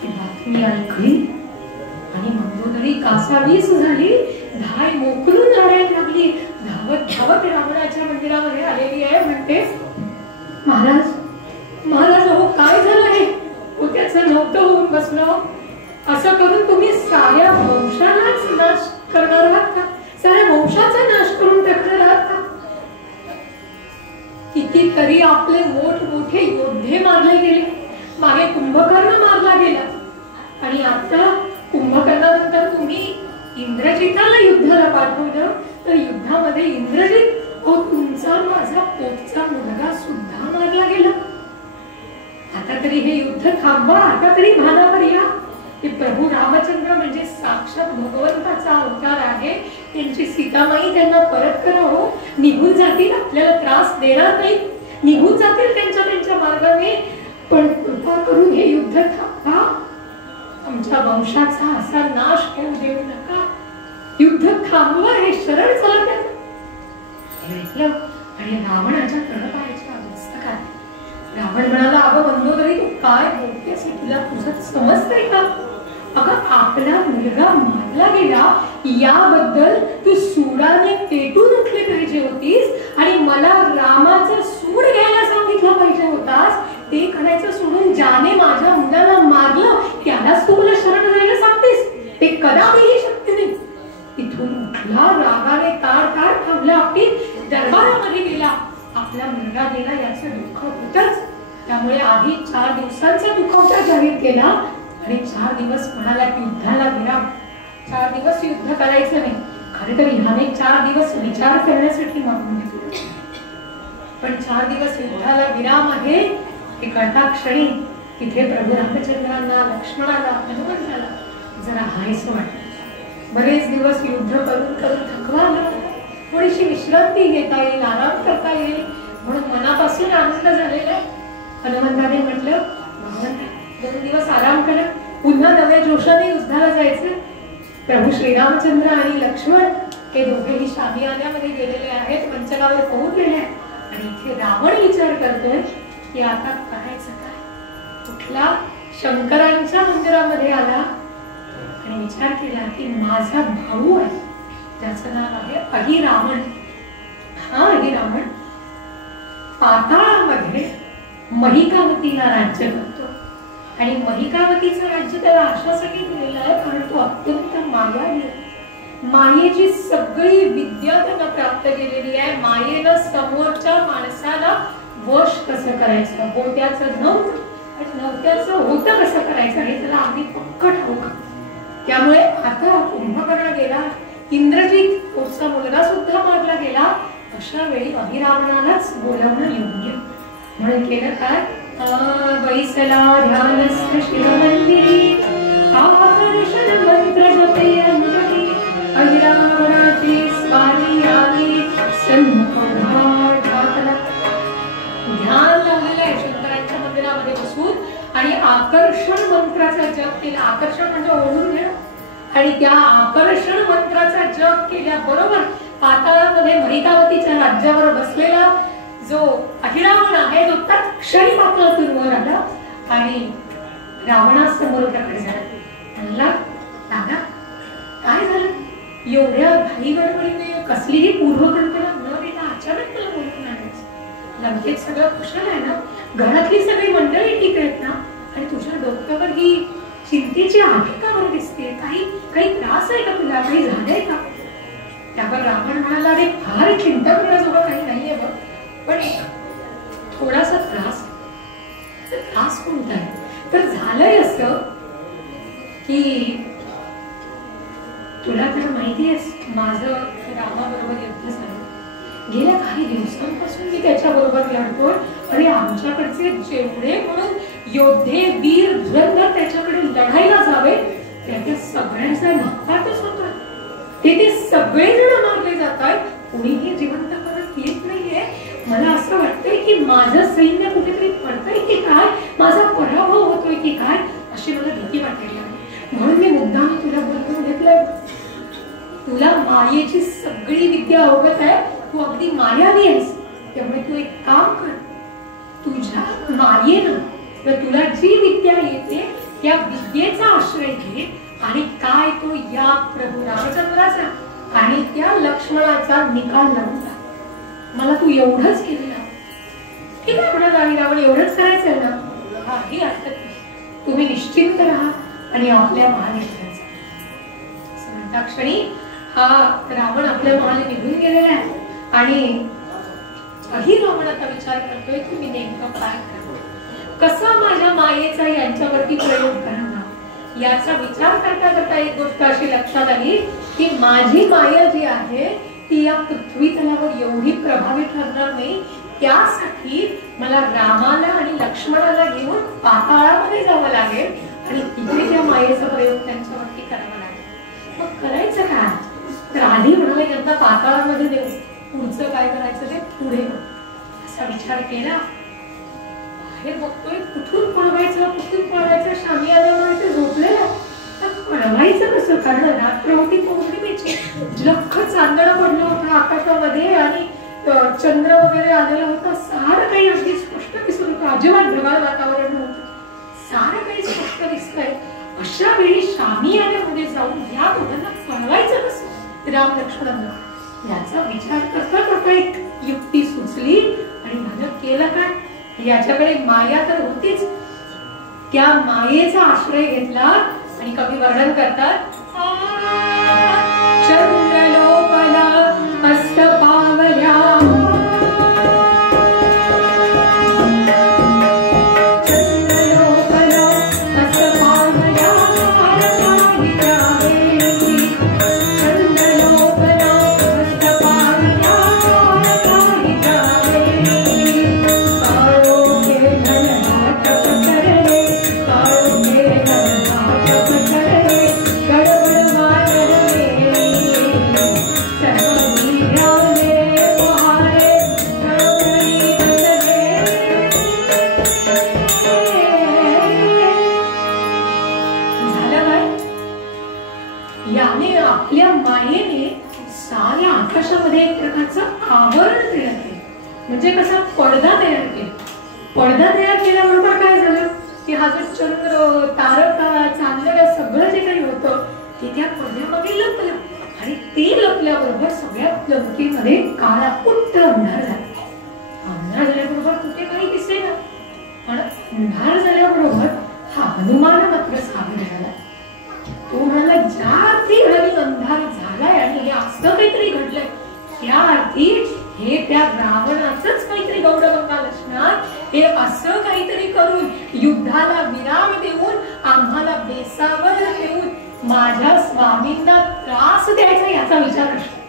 ही बातमी ऐकली आणि मंदोदरी कासावीस झाली, धाय मोकळून रडायला लागली. धावत धावत रावणाच्या मंदिरामध्ये आलेली आहे, म्हणते महाराज महाराज हो काय झालं हे? त्याचं नव्हतं होऊन बसलं. असं करून तुम्ही साऱ्या वंशालाच नाश करणार आहात का? साऱ्या वंशाचा नाश करून टाकणार आहात का? कितीतरी आपले मोठमोठे योद्धे मारले गेले, मागे कुंभकर्ण मारला गेला आणि आता कुंभकर्णानंतर तुम्ही इंद्रजिताला युद्धाला पाठवलं तर युद्धामध्ये इंद्रजित हो तुमचा माझा पोटचा मुलगा सुद्धा मारला गेला. आता तरी हे युद्ध थांबवा, आता तरी भानावर या की प्रभू रामचंद्र म्हणजे साक्षात भगवंताचा अवतार आहे. त्यांची सीतामाई त्यांना परत करा हो, निघून जातील, आपल्याला त्रास देणार नाही, निघून जातील त्यांच्या त्यांच्या मार्गाने, पण कृपा करून हे युद्ध थांबवा, आमच्या वंशाचा असा नाश होऊ देऊ नका, युद्ध थांबवा, हे शरण चला त्यांना. आणि रावणाच्या तळपायाच्या मस्तकात रावण म्हणाला, अगं मंदोदरी तू काय बोलतेस, तुला तुझं समजतंय का? अगं आपला मुलगा मारला गेला याबद्दल तू सुडाने पेटून उठली पाहिजे होतीस आणि मला रामाचं सूड घ्यायला सांगितलं पाहिजे होतास. ते करायचं सोडून ज्याने माझ्या मुलाला मारलं त्यालाच तू मला शरण जायला सांगतेस, ते कदापिही शक्य नाही. तिथून उठला, रागाने ताड ताड थांबला, आपली दरबारात आपला मुलगा गेला याचं दुःख होतच. त्यामुळे आधी 4 दिवसांचा दुखवटा जाहीर केला आणि 4 दिवस म्हणाला युद्धाला विराम. 4 दिवस युद्ध करायचं नाही. खरे तर ह्याने 4 दिवस विचार करण्यासाठी मागून घेतले, पण 4 दिवस युद्धाला विराम आहे हे कळता क्षणी तिथे प्रभू रामचंद्रांना, लक्ष्मणाला, हनुमंताला जरा हायसं वाटलं. बरेच दिवस युद्ध करून करून थकवा आला, थोडीशी विश्रांती घेता येईल, आराम करता येईल म्हणून मनापासून आनंद झालेला. हनुमंताने म्हटलं, भगवंता 2 दिवस आराम करा, पुन्हा नव्या जोशाने युद्धाला जायचं. प्रभू श्रीरामचंद्र आणि लक्ष्मण हे दोघेही शामियान्यामध्ये गेलेले आहेत, मंचनावर पोहोच गेले आहेत आणि इथे रावण विचार करतोय की आता करायचं काय. कुठला शंकरांच्या मंदिरामध्ये आला आणि विचार केला की माझा भाऊ आहे ज्याचं नाव आहे अहिरावण. हा अहिरावण पाताळामध्ये महिकावतीला राज्य करतो आणि महिकावतीचं राज्य त्याला अशासाठी दिलेलं आहे कारण तो अत्यंत मायावी आहे. मायेची सगळी विद्या त्यांना प्राप्त केलेली आहे. मायेनं समोरच्या माणसाला वश कसं करायचं, होत्याचं नव्हतं आणि नव्हत्याचं होतं कसं करायचं हे त्याला अगदी पक्क ठाऊक. त्यामुळे आता कुंभकर्ण गेला, इंद्रजित पुढचा मुलगा सुद्धा मारला गेला. अशा वेळी अहिरावणालाच बोलावणं योग्य म्हणून केलं काय, वैसला ध्यानस्थ शिवमंदिरी आकर्षण मंत्र जपे अंजली अहिरावणाची स्वारी आली सन्मुख घातला. ध्यान लावलेलं आहे शंकरांच्या मंदिरामध्ये बसून आणि आकर्षण मंत्राचा जप केला. आकर्षण म्हणजे ओढून घेणं आणि त्या आकर्षण मंत्राचा जप केल्याबरोबर पाताळामध्ये महिकावतीच्या राज्यावर बसलेला जो अहिरावण आहे तो तत्क्षणी पाताळातून वर आला आणि रावणासमोर प्रकट झाला. म्हणला, दादा काय झालं, एवढ्या घाई गडबडीने कसलीही पूर्वकल्पना न देता अचानक मला बोलून आणायचं. लंकेत सगळं कुशल आहे ना, घरातली सगळी मंडळी ठीक आहेत ना, आणि तुझ्या डोक्यावर ही चिंतेची आधी का बरं दिसते, काही त्रास आहे का तुला, काही झालंय का. त्यावर रावण म्हणाला, अरे फार चिंता करण्याजोगं काही नाहीये बघ, पण थोडासा त्रास कोणता आहे. तर झालंय असं की तुला तर माहितीयेच माझं रामाबरोबर युद्ध झालं. गेल्या काही दिवसांपासून मी त्याच्या बरोबर लढतोय आणि आमच्याकडचे जेवढे म्हणून योद्धे, वीर, धुरंधर त्याच्याकडे लढायला जावे त्या सगळ्यांचा निपातच होतोय. ते सगळे जण मारले जात आहेत, कोणीही जिवंत परत येत नाहीये. मला असं वाटतंय की माझं सैन्य कुठेतरी पडतंय की काय, माझा पराभव होतोय की काय, अशी मला भीती वाटायला. म्हणून मी मुद्दाम तुला बोलवून घेतलंय. तुला मायेची सगळी विद्या अवगत आहे, तू अगदी मायावी आहेस. त्यामुळे तू एक काम कर, तुझ्या मायेनं तुला जी विद्या येते त्या विद्येचा आश्रय घे आणि काय तो या प्रभू रामचंद्राचा आणि त्या लक्ष्मणाचा निकाल लावून टाक. मला तू एवढंच केलेलं. ठीक आहे म्हणाला अहिरावण, एवढंच करायचंय ना, काही हरकत नाही, तुम्ही निश्चिंत राहा आणि आपल्या महाली जायचं. म्हणता क्षणी हा रावण आपल्या महाली निघून गेलेला आहे आणि अहिरावण आता विचार करतोय की मी नेमकं काय करावं, कसा माझ्या मायेचा यांच्यावरती प्रयोग करावा. याचा विचार करता करता एक गोष्ट अशी लक्षात आली की माझी माया जी आहे ती या पृथ्वी तलावर एवढी प्रभावी ठरणार नाही. त्यासाठी मला रामाला आणि लक्ष्मणाला घेऊन पाताळामध्ये जावं लागेल आणि तिथे त्या मायेचा प्रयोग त्यांच्यावरती करावा लागेल. मग करायचं काय, तर आधी म्हणाले त्यांना पाताळामध्ये देऊ, पुढचं काय करायचं ते पुढे असा विचार केला. बाहेर बघतोय कुठून पळवायचं, कुठून पळवायचं, शामियान्यामध्ये झोपलेला तर पळवायचं कसं, कारण रात्र होती पौर्णिमेची, लख चांदणं पडलं होतं आकाशामध्ये आणि चंद्र वगैरे आलेला होता. सारं काही अगदी स्पष्ट दिसत होतं, अजिबात ढगाळ वातावरण नव्हतं, सारं काही स्पष्ट दिसतंय. अशा वेळी शामियान्यामध्ये जाऊन या दोघांना पळवायचं कसं राम लक्ष्मणांना, याचा विचार करता करता एक युक्ती सुचली आणि मला केलं काय, याच्याकडे माया तर होतीच, त्या मायेचा आश्रय घेतला आणि कवी वर्णन करतात, चंद्रलोकला हस्त पावल्या याने आपल्या मायेने साऱ्या आकाशामध्ये एक प्रकारचं आवरण तयार केलं. म्हणजे कसा पडदा तयार केला. पडदा तयार केल्याबरोबर काय झालं की हा जो चंद्र तारका चांदण्या सगळं जे काही होतं ते त्या पडद्यामध्ये लपलं. आणि ते लपल्याबरोबर सगळ्या लंकेमध्ये काळा कुट्ट अंधार झाला. अंधार झाल्याबरोबर कुठे काही दिसेना. पण अंधार झाल्याबरोबर हा हनुमान मात्र सावध झाला. तो म्हणाला ज्या अर्थी अंधार झालाय आणि हे असं काहीतरी घडलंय त्या अर्थी हे त्या रावणाचंच काहीतरी गौरवंगाल असणार. हे असं काहीतरी करून युद्धाला विराम देऊन आम्हाला बेसावर ठेवून माझ्या स्वामींना त्रास द्यायचा याचा विचार असतो.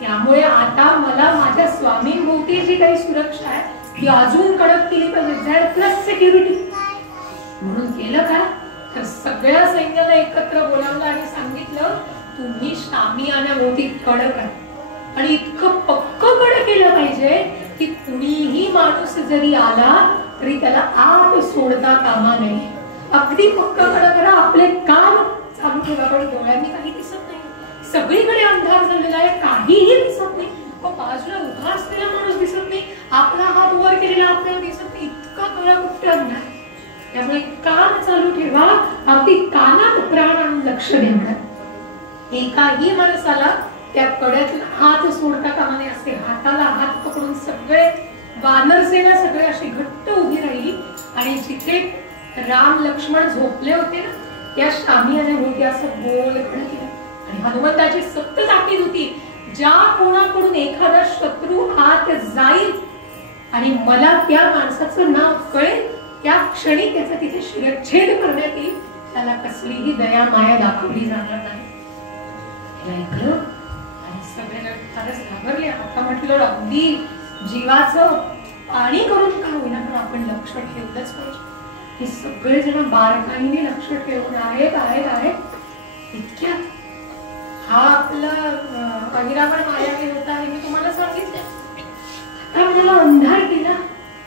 त्यामुळे आता मला माझ्या स्वामींभोवती जी काही सुरक्षा आहे ती अजून कडक केली पाहिजे. Plus security. म्हणून केलं काय तर सगळ्या सैन्याला एकत्र बोलावलं आणि सांगितलं तुम्ही शामियानाभोवती कडक करा. आणि इतकं पक्क कडक केलं पाहिजे की कुणीही माणूस जरी आला तरी त्याला आत सोडता कामा नये. अगदी पक्क कडक करा. आपले काम चालू ठेवा. पण डोळ्यांनी काही दिसत नाही. सगळीकडे अंधार झालेला आहे. काहीही दिसत नाही. बाजूला उभा असलेला माणूस दिसत नाही. आपला हात वर केलेला आपल्याला दिसत नाही. इतका काळाकुट्ट अंधार. त्यामुळे कान चालू ठेवा. अगदी कानात प्राण आणून लक्ष द्या. एकाही माणसाला त्या कड्यातून हात सोडता कामा नये. असे हाताला हात पकडून सगळे वानरसेना सगळे अशी घट्ट उभी राहिली. आणि जिथे राम लक्ष्मण झोपले होते ना त्या शामियानाभोवती असं गोल खण केलं. आणि हनुमंताची सक्त ताकीद होती ज्या कोणाकडून एखादा शत्रू आत जाईल आणि मला त्या माणसाचं नाव कळेल त्या क्षणी त्याचा तिथे शिरच्छेद करण्यात येईल. त्याला कसलीही दया माया दाखवली जाणार नाही. ऐकलं आणि सगळे फारच घाबरले. आता म्हटलं अगदी जीवाचं पाणी करून का होईना पण आपण लक्ष ठेवलंच पाहिजे. हे सगळे जण बारकाईने लक्ष ठेवून आहेत. इतक्यात हा आपला अहिरावण मायावी होता हे मी तुम्हाला सांगितलं. आता आपल्याला अंधार केला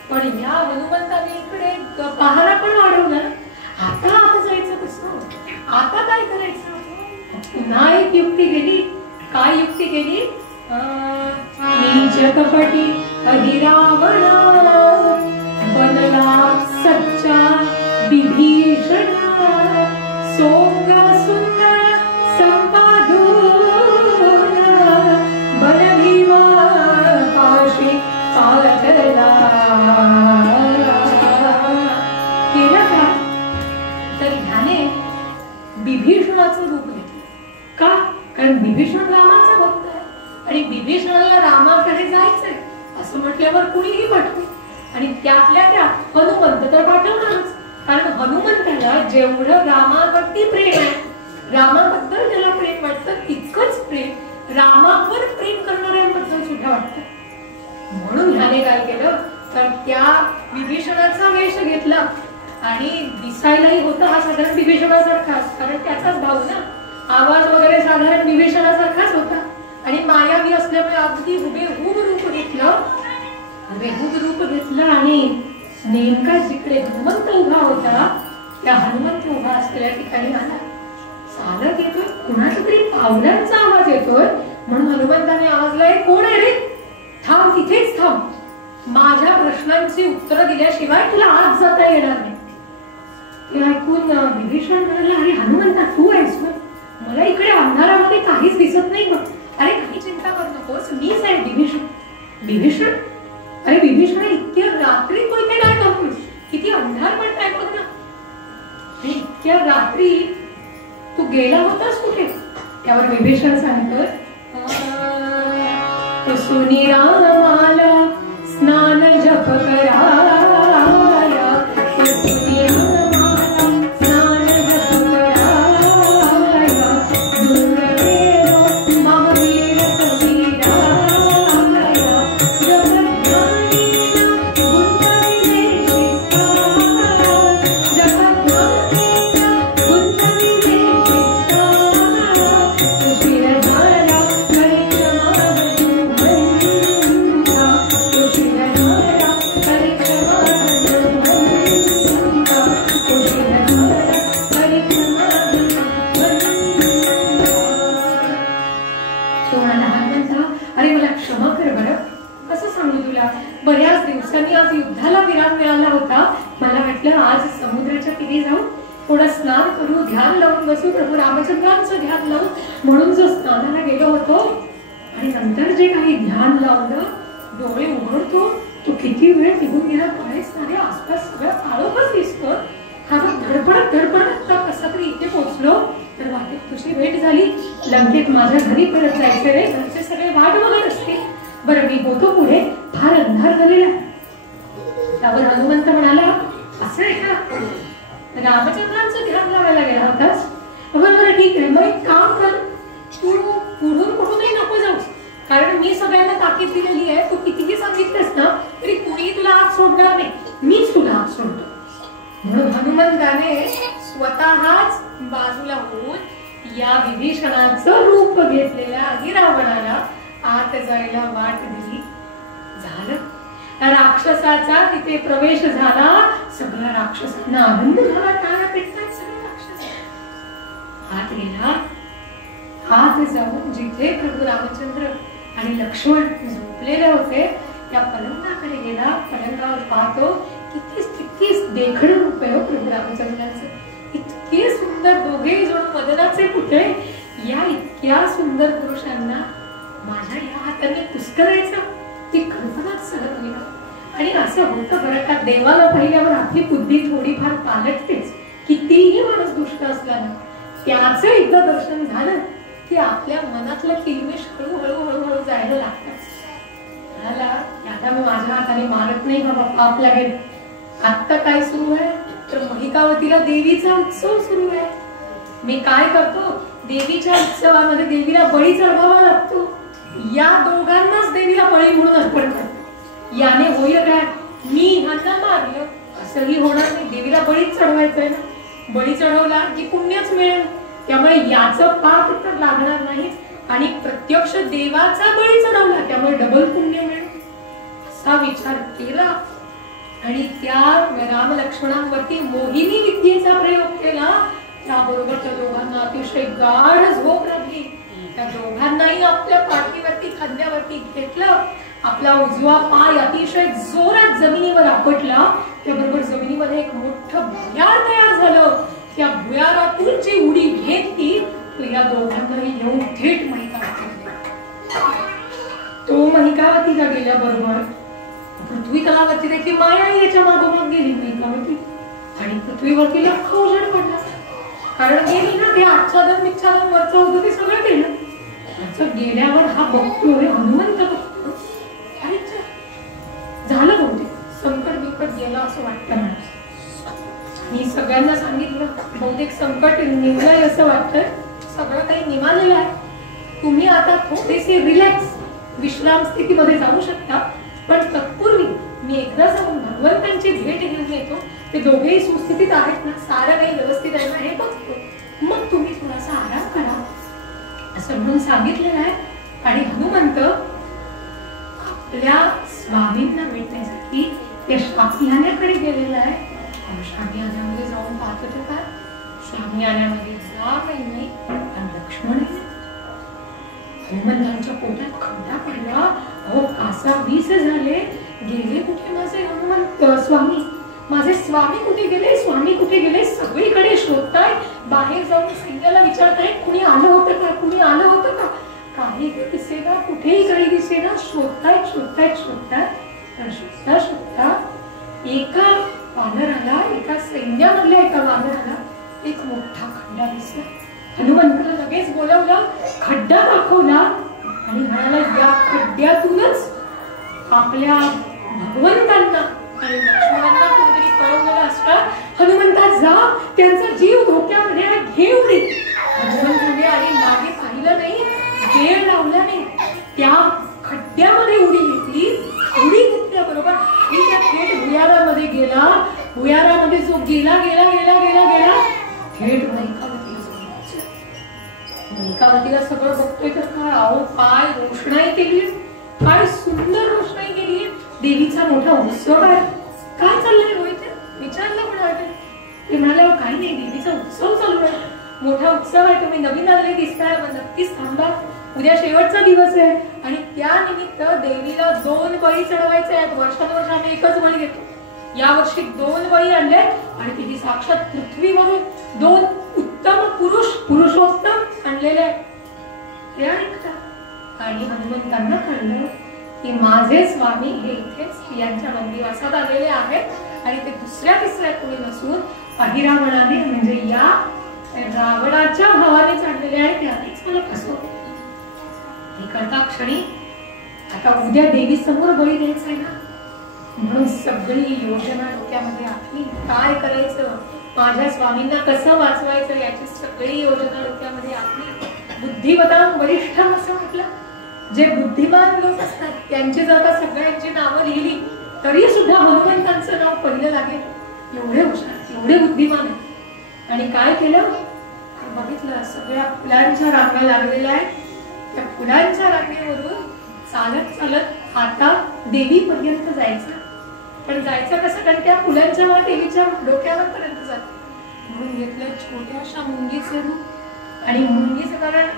पण या हनुमंताने इकडे पहारा पण वाढवला. आता जायचं कसं. आता काय करायचं. पुन्हा एक युक्ती केली. काय युक्ती केली. नीच कपटी अहिरावण बनला सच्चा विभीषण सोंग सुंदर संपादून बनभीमा पाशी पालटला. केलं का तर ह्याने विभीषणाचं रूप घेतलं. का कारण विभीषण रामाचा भक्त आहे आणि विभीषणाला रामाकडे जायचंय असं म्हटल्यावर कुणीही पाठवू. आणि त्यातल्या त्यात हनुमंत तर पाठवणारच. कारण हनुमंताला जेवढं रामावरती प्रेम आहे रामाबद्दल त्याला प्रेम वाटतं तितकंच प्रेम रामावर प्रेम करणाऱ्यांबद्दल सुद्धा वाटतं. म्हणून ह्याने काय केलं तर त्या विभीषणाचा वेश घेतला आणि दिसायलाही होता हा साधारण विभीषणासारखाच कारण त्याचाच भाऊ ना. आवाज वगैरे साधारण विभीषणासारखाच होता. आणि मायावी असल्यामुळे अगदी हुबेहूब रूप घेतलं. हुबेहूब रूप घेतलं आणि नेमका जिकडे हनुमंत उभा होता त्या हनुमंत उभा असलेल्या ठिकाणी आला. चालत येतोय. कुणाचा तरी पावलांचा आवाज येतोय. म्हणून हनुमंताने आवाज लावला कोण आहे रे. थांब तिथेच थांब. माझ्या प्रश्नांची उत्तरं दिल्याशिवाय तुला आत जाता येणार नाही. हे ऐकून विभीषण म्हणाला अरे हनुमंता तू आहेस. मला इकडे अंधारामध्ये काहीच दिसत नाही बघ. अरे काही चिंता करू नकोस मीच आहे विभीषण. विभीषण अरे विभीषण इतक्या रात्री तू इथे काय करतोस. किती अंधार पडताय बघ ना. इतक्या रात्री तू गेला होतास कुठे. त्यावर विभीषण सांगतोय सुनी रामाला स्नान जप करा. Thank you. घरी जाऊ, थोडं स्नान करू, ध्यान लावून बसू, प्रभू रामचंद्रांचं ध्यान लावू म्हणून जो स्नानाला गेलो होतो आणि नंतर जे काही ध्यान लावलं, डोळे उघडतो तो किती वेळ निघून गेला कळेच नाही. आसपास सगळं काळोखच दिसतं. हा धडपडत धडपडत कसा तरी इथे पोहोचलो तर वाटेत तुझी भेट झाली. लंकेत माझ्या घरी परत जायचं रे, घरचे सगळे वाट बघत असतील. बरं मी होतो पुढे, फार अंधार झालेला. त्यावर हनुमंत म्हणाला, असं आहे का, रामचंद्रांचं ध्यान लावायला गेला होतास? बरं ठीक आहे, मग एक काम कर, तू पुढून कुठूनही नको जाऊस, कारण मी सगळ्यांना ताकीद दिलेली आहे. तू कितीही सांगितलंस ना तरी कुणीही तुला आत सोडणार नाही, मीच तुला आत सोडतो. म्हणून हनुमंताने स्वतःच बाजूला होऊन या विभीषणाचं रूप घेतलेल्या रावणाला आत जायला वाट दिली. झालं, राक्षसाचा तिथे प्रवेश झाला. सगळ्या राक्षसांना आनंद झाला. टाळ्या पेटतात सगळे राक्षस. आत गेला. आत जाऊन जिथे प्रभू रामचंद्र आणि लक्ष्मण झोपलेले होते त्या पलंगाकडे गेला. पलंगावर पाहतो किती देखणं रूप आहे प्रभू रामचंद्रांचं. इतके सुंदर दोघेही जण मदनाचे कुठे. या इतक्या सुंदर पुरुषांना माझ्या या हाताने पुष्करायचं, ती कल्पनाच सहज होईल. आणि असं होतं बरं का, देवाला पाहिल्यावर आपली बुद्धी थोडीफार पालटतेच. कितीही माणूस दुष्ट असला ना त्याचं एकदा दर्शन झालं की आपल्या मनातलं किलमिश हळूहळू हळूहळू जायला लागतात. याला मी माझ्या हाताने मारत नाही बाबा, पाप लागेल. आत्ता काय सुरू आहे तर महिकावतीला देवीचा उत्सव सुरू आहे. मी काय करतो, देवीच्या उत्सवामध्ये देवीला बळी चढवावा लागतो. या दोघांनाच देवीला बळी म्हणून अर्पण करतो. याने होईल काय, मी ह्यांना मारलं असंही होणार नाही. देवीला बळीच चढवायचंय ना, बळी चढवला की पुण्यच मिळेल. त्यामुळे याचं पाप तर लागणार नाही आणि प्रत्यक्ष देवाचा बळी चढवला त्यामुळे डबल पुण्य मिळेल असा विचार केला. आणि त्या राम लक्ष्मणांवरती मोहिनी विद्येचा प्रयोग केला. त्याबरोबर त्या दोघांना अतिशय गाढ झोप लागली. त्या दोघांनाही आपल्या पाठीवरती खांद्यावरती घेतलं. आपला उजवा पाय अतिशय जोरात जमिनीवर आपटला. त्याबरोबर जमिनीमध्ये एक मोठं भुयार तयार झालं. त्या भुयारातून जी उडी घेतली तो या दोघांनाही येऊन थेट महिकावतीला. तो महिकावतीला गेल्याबरोबर पृथ्वी तलावरती देखील माया याच्या मागोमाग गेली महिकावती. आणि पृथ्वीवरती लाख उजेड पडला. कारण गेली ना, ते आच्छादन विच्छादन वरचं होतं ते सगळं गेलं. गेल्यावर हा बघतोय, हनुमंत बघतो, अरे झालं बहुतेक संकट बिकट गेलं असं वाटतं मला. मी सगळ्यांना सांगितलं बहुतेक संकट निघलंय असं वाटतंय, सगळं काही निघालेलं आहे. तुम्ही आता थोडेसे रिलॅक्स विश्राम स्थितीमध्ये जाऊ शकता. पण तत्पूर्वी मी एकदा जाऊन भगवंतांची भेट घेऊन येतो. ते दोघेही सुस्थितीत आहेत ना, सारं काही व्यवस्थित आहे ना हे बघतो, मग तुम्ही थोडासा आराम करा असं म्हणून सांगितलेलं आहे. आणि हनुमंत आपल्या स्वामींना भेटण्यासाठी त्या शामियान्याकडे गेलेला आहे. शामियान्यामध्ये जाऊन पाहतो तर काय, शामियान्यामध्ये जावई नाही आणि लक्ष्मण नाही. हनुमंतांच्या पोटात खड्डा पडला. अहो कासा 20 झाले. गेले कुठे माझे हनुमंत स्वामी, माझे स्वामी कुठे गेले, स्वामी कुठे गेले. सगळीकडे शोधताय. बाहेर जाऊन सैन्याला विचारताय कुणी आलं होतं का, कुणी आलं होतं का. काही दिसेना, कुठेही काही दिसेना. शोधतायत शोधतायत शोधतायत. तर शोधता शोधता एका वानराला, एका सैन्यामधल्या एका वानराला एक मोठा खड्डा दिसला. हनुमंताला लगेच बोलावलं, खड्डा दाखवला आणि म्हणाला या खड्ड्यातूनच आपल्या भगवंतांना आणि लक्ष्मणांना कुठेतरी कळवलेलं असतं. हनुमंता जा, त्यांचा जीव धोक्यामध्ये घेऊन ये. हनुमंताने आणि मागे पाहिलं नाही, वेळ लावला नाही. त्या खड्ड्यामध्ये उडी घेतली. उडी घेतल्याबरोबर थेट भुयारामध्ये गेला. भुयारामध्ये जो गेला गेला गेला गेला गेला थेट महिकावतीला सगळं बघतोय तर काय, अहो काय रोषणाई केली, काय सुंदर रोषणाई केली. देवीचा मोठा उत्सव आहे. काय चाललंय होईल विचारलं म्हणाले. ते म्हणाले काही नाही, देवीचा उत्सव चालू आहे, मोठा उत्सव आहे. तुम्ही नवीन आलेले दिसताय, मग नक्कीच थांबा. उद्या शेवटचा दिवस आहे आणि त्या निमित्त देवीला 2 बळी चढवायचे आहेत. वर्षानुवर्ष आम्ही एकच बळी घेतो. यावर्षी 2 बळी आणले आणि तिथे साक्षात पृथ्वीवरून 2 उत्तम पुरुषोत्तम आणलेले ते आणि हनुमंतांना कळलं की माझे स्वामी हे इथे स्त्रियांच्या बंदीवासात आलेले आहेत आणि ते दुसऱ्या तिसऱ्या कोणी नसून अहिरावणाने म्हणजे या रावणाच्या भावाने चाललेले आहेत. त्यानेच मला फसवले. हे कळता क्षणी आता उद्या देवी समोर बळी द्यायचा आहे ना, म्हणून सगळी योजना डोक्यामध्ये आखली. काय करायचं, माझ्या स्वामींना कसं वाचवायचं याची सगळी योजना डोक्यामध्ये आखली. बुद्धिमतां वरिष्ठम असं म्हटलं. जे बुद्धिमान लोक असतात त्यांची जर का सगळ्यांची नावं लिहिली तरी सुद्धा हनुमंतांचं नाव पहिलं लागेल. एवढे हुशार, एवढे बुद्धिमान आहे. आणि काय केलं, बघितलं सगळ्या फुलांच्या रांगा लागलेल्या आहेत. त्या फुलांच्या रांगेवरून चालत चालत आता देवीपर्यंत जायचं. पण जायचं कसं, कारण त्या फुलांच्या वर देवीच्या डोक्यावर पर्यंत जात. म्हणून घेतलं छोट्याशा मुंगीचं रूप. आणि मुंगीचं कारण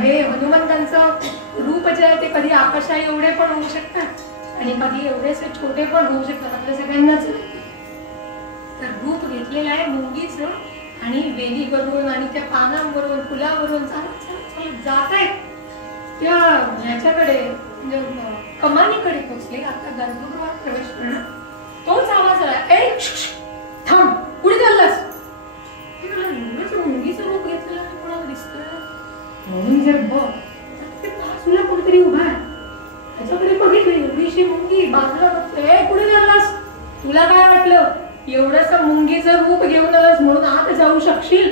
हे हनुमंतांचं रूप जे आहे ते कधी आकाशा एवढे पण होऊ शकतात आणि कधी एवढेसे छोटे पण होऊ शकतात. आपल्या सगळ्यांनाच तर रूप घेतलेलं आहे मुंगीचं. आणि वेलीवरून आणि त्या पानांवरून फुलावरून चालत चालत चालत जात आहेत. त्या ह्याच्याकडे म्हणजे कमानीकडे पोहोचले. आता गर्भगृहात प्रवेश करणं तोच आवाज आला, ए थांब, पुढे चाललास. मुंगीचं रूप घेतलेलं आणि कोणाला दिसतोय म्हणून जर बघ ते बाजूला कोणतरी उभा आहे. त्याच्याकडे बघितली एवढीशी मुंगी बाजूला बघतोय, पुढे चाललास, तुला काय वाटलं एवढंस मुंगीचं रूप घेऊनच म्हणून आत जाऊ शकशील?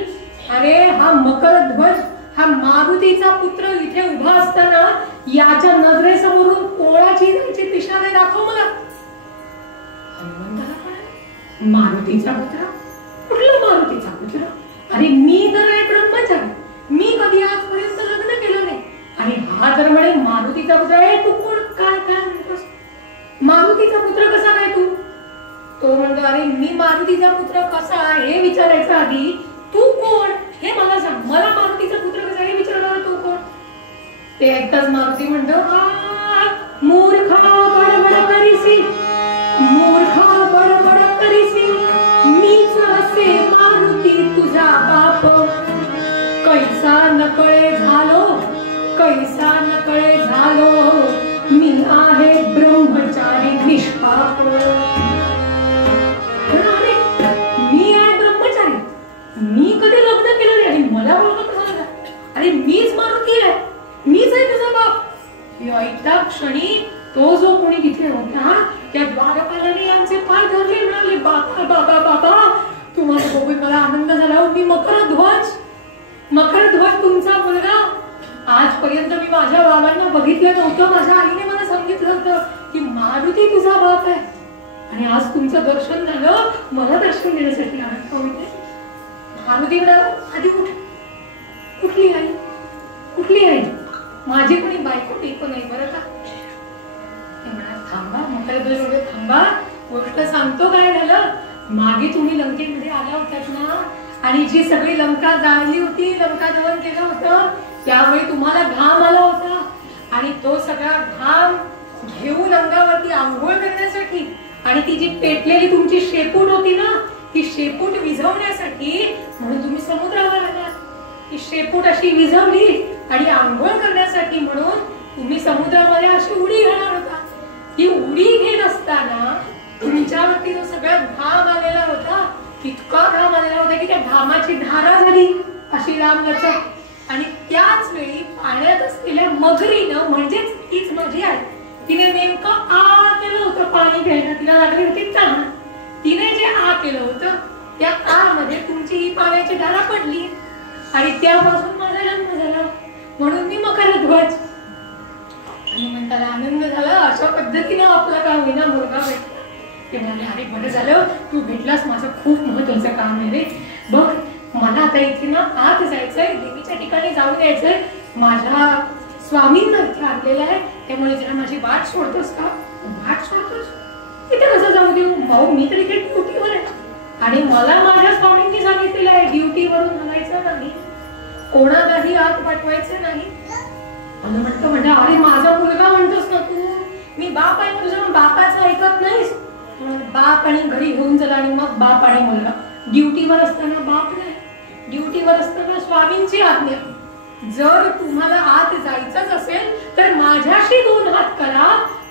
अरे हा मकरध्वज, हा मारुतीचा पुत्र इथे उभा असताना याच्या नजरेसमोरून कोणाची जायची दिशा नाही, दाखव मला. हनुमंताला कळलं मारुतीचा पुत्र, कुठला मारुतीचा पुत्र? अरे मी तर आहे ब्रह्मचारी, मी कधी आजपर्यंत लग्न केलं नाही. आणि हा तर म्हणे मारुतीचा पुत्र आहे. तू कोण, काय काय म्हणतोस, मारुतीचा पुत्र कसा काय तू? तो म्हणतो, अरे मी मारुतीचा पुत्र कसा हे विचारायचं आधी तू कोण हे मला सांग. मला मारुतीचा पुत्र कसा हे विचारणार, तू कोण? ते ऐकताच मारुती म्हणतो, मूर्खा बडबड करीसी, मूर्खा बडबड करीसी, मीच असे मारुती तुझा बाप. कैसा नकळे झालो, कैसा नकळे झालो, मी आहे ब्रह्मचारी निष्पाप. मी आहे ब्रह्मचारी, मी कधी लग्न केलं नाही आणि मला मुलगा कसा झाला? अरे मीच मारुती आहे, मीच आहे तुझा बाप. ऐकता क्षणी तो जो कोणी तिथे होता त्या द्वारपालाने आमचे पाय धरले, म्हणाले, बाबा बाबा बाबा तुम्हाला बघून मला आनंद झाला. मी मकरध्वज, मकरध्वज तुमचा मुलगा. आजपर्यंत मी माझ्या बाबांना बघितलं नव्हतं. माझ्या आईने मला सांगितलं होतं की मारुती तुझा बाप आहे. आणि आज तुमचं दर्शन झालं, मला दर्शन देण्यासाठी आनंद. मारुती म्हणाला, आधी उठ. कुठली आई, कुठली आई? माझी कोणी बायको टिकू नाही बरं का. थांबा, मकरध्वज म्हणजे थांबा, गोष्ट सांगतो काय झालं. मागे तुम्ही लंकेमध्ये आल्या होत्यात ना, आणि जी सगळी लंका जाळली होती, लंका दहन केलं होतं, त्यावेळी तुम्हाला घाम आला होता. आणि तो सगळा घाम घेऊन अंगावरती आंघोळ करण्यासाठी आणि ती जी पेटलेली तुमची शेपूट होती ना, ती शेपूट विझवण्यासाठी म्हणून तुम्ही समुद्रावर आलात. ती शेपूट अशी विझवली आणि आंघोळ करण्यासाठी म्हणून तुम्ही समुद्रामध्ये अशी उडी घेणार होता. ही उडी घेत असताना तुमच्यावरती जो सगळा घाम आलेला होता, इतका घाम आलेला होता की त्या घामाची धारा झाली अशी लांब लचक. आणि त्याच वेळी पाण्यात असलेल्या मगरीनं, म्हणजेच तीच माझी आई, तिने नेमकं आ केलं होतं पाणी घ्यायला. तिला लागली होती तहान. तिने जे आ केलं होतं त्या आ मध्ये तुमची ही पाण्याची धारा पडली आणि त्यापासून माझा जन्म झाला. म्हणून मी मकरध्वज. हनुमंताला आनंद झाला. अशा पद्धतीने आपला का होईना मुलगा भेटला. ते म्हणाले, अरे बरं झालं तू भेटलास, माझं खूप महत्वाचं काम आहे रे. बघ मला आता इथे ना आत जायचंय, देवीच्या ठिकाणी जाऊन यायचंय. माझ्या स्वामींना इथे आणलेलं आहे, त्यामुळे जरा माझी वाट सोडतोस का? वाट सोडतोस? इथे कसं जाऊ देऊ भाऊ, मी तर इथे ड्युटीवर आहे आणि मला माझ्या स्वामींनी सांगितलेलं आहे ड्युटीवरून हलायचं नाही, कोणालाही आत पाठवायचं नाही. म्हणतो म्हणजे अरे माझा मुलगा म्हणतोस ना तू, मी बाप आहे तुझ्या, बापाचं ऐकत नाहीस. बाप आणि घरी घेऊन चला आणि मग बाप आणि मुलगा. ड्युटीवर असताना बाप नाही, ड्युटीवर असताना स्वामींची आज्ञा. जर तुम्हाला आत जायचंच असेल तर माझ्याशी 2 हात करा,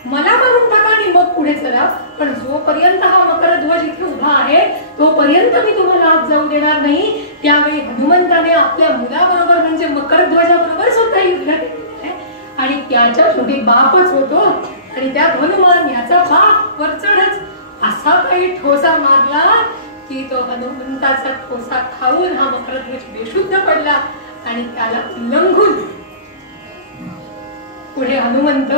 मला मारून टाका आणि मग पुढे चला. पण जोपर्यंत हा मकरध्वज इथे उभा आहे तोपर्यंत मी तुम्हाला आत जाऊ देणार नाही. त्यावेळी हनुमंताने आपल्या मुलाबरोबर म्हणजे मकरध्वजाबरोबर सुद्धा युद्ध केले आणि त्याच्या शेवटी बापच होतो. आणि त्या हनुमान याचा बाप वरचढच असा काही ठोसा मारला की तो हनुमंताचा ठोसा खाऊन हा मकरध्वज बेशुद्ध पडला आणि त्याला उल्लंघून पुढे हनुमंत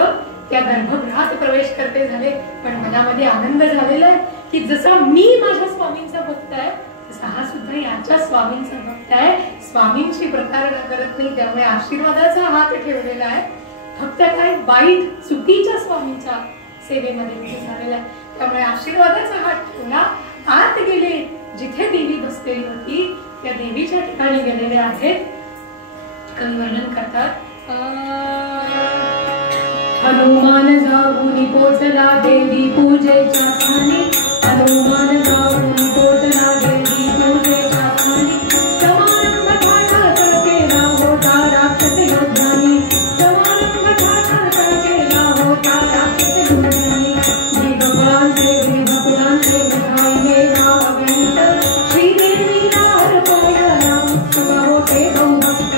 त्या गर्भगृहात प्रवेश करते झाले. पण मनामध्ये आनंद झालेला आहे की जसा मी माझ्या स्वामींचा भक्त आहे तसा हा सुद्धा याच्या स्वामींचा भक्त आहे. स्वामींची प्रतारणा करत नाही, त्यामुळे आशीर्वादाचा हात ठेवलेला आहे. फक्त काय वाईट चुकीच्या स्वामींच्या सेवेमध्ये झालेला आहे. त्यामुळे आशीर्वादाचा हात ठेवला. आत गेले, जिथे देवी बसलेली होती त्या देवीच्या ठिकाणी गेलेले आहेत. कवी वर्णन करतात, हनुमान जाऊन पोचला देवी पूजेच्या ठाणी. हनुमान जाऊन पोचला देवी पूजेच्या ठाणी. समारंभ ठाठाचा केला होता राक्षस योद्धानी. समारंभ ठाठाचा केला होता राक्षस योद्धानी. भगवानचे विधाईने नाव गणित. श्रीदेवीला अर्पयाला उत्सुक होते भक्त.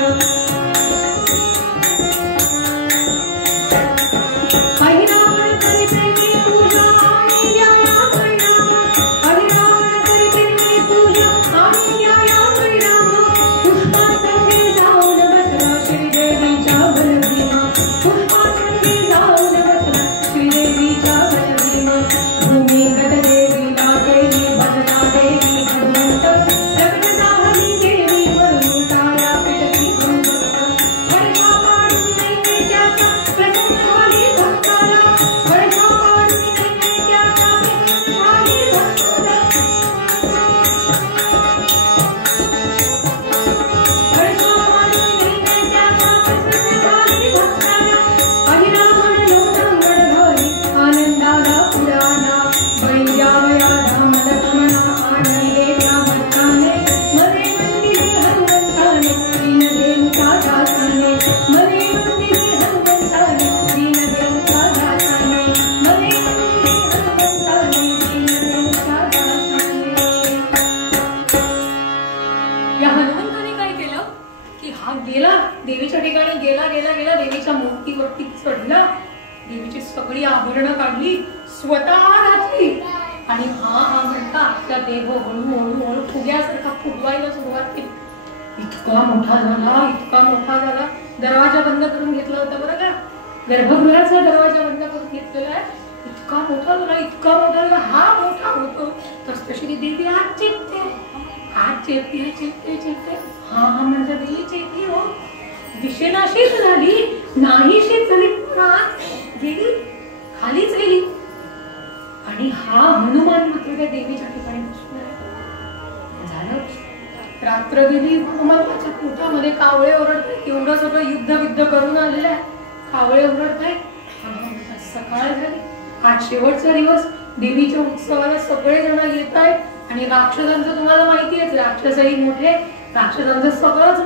देवीच्या ठिकाणी गेला गेला गेला देवीच्या मूर्तीवरती चढला. देवीची सगळी आभरणं काढली, स्वतः घातली आणि हा म्हणता आपल्या देव हळूहळू फुग्यासारखा फुगवायला सुरुवात केली. इतका मोठा झाला. दरवाजा बंद करून घेतला होता बरं का, गर्भगृहाचा दरवाजा बंद करून घेतलेला आहे. इतका मोठा झाला. हा मोठा होतो तशी ती देवी आज चेपते. हा म्हणजे देवी चेपली हो, दिशेनाशीच झाली, नाहीशीच झाली, गेली, खालीच गेली. आणि हा हनुमान मात्र त्या देवीच्या ठिकाणी झालं. रात्र गेली, हनुमानाच्या पोटामध्ये कावळे ओरडतात. एवढं सगळं युद्ध करून आलेलं आहे, कावळे ओरडतायत. सकाळ झाली, आज शेवटचा दिवस. देवीच्या उत्सवाला सगळे जण येत आहेत आणि राक्षसांचं तुम्हाला माहिती आहे, राक्षसही मोठे, राक्षसांचं सगळंच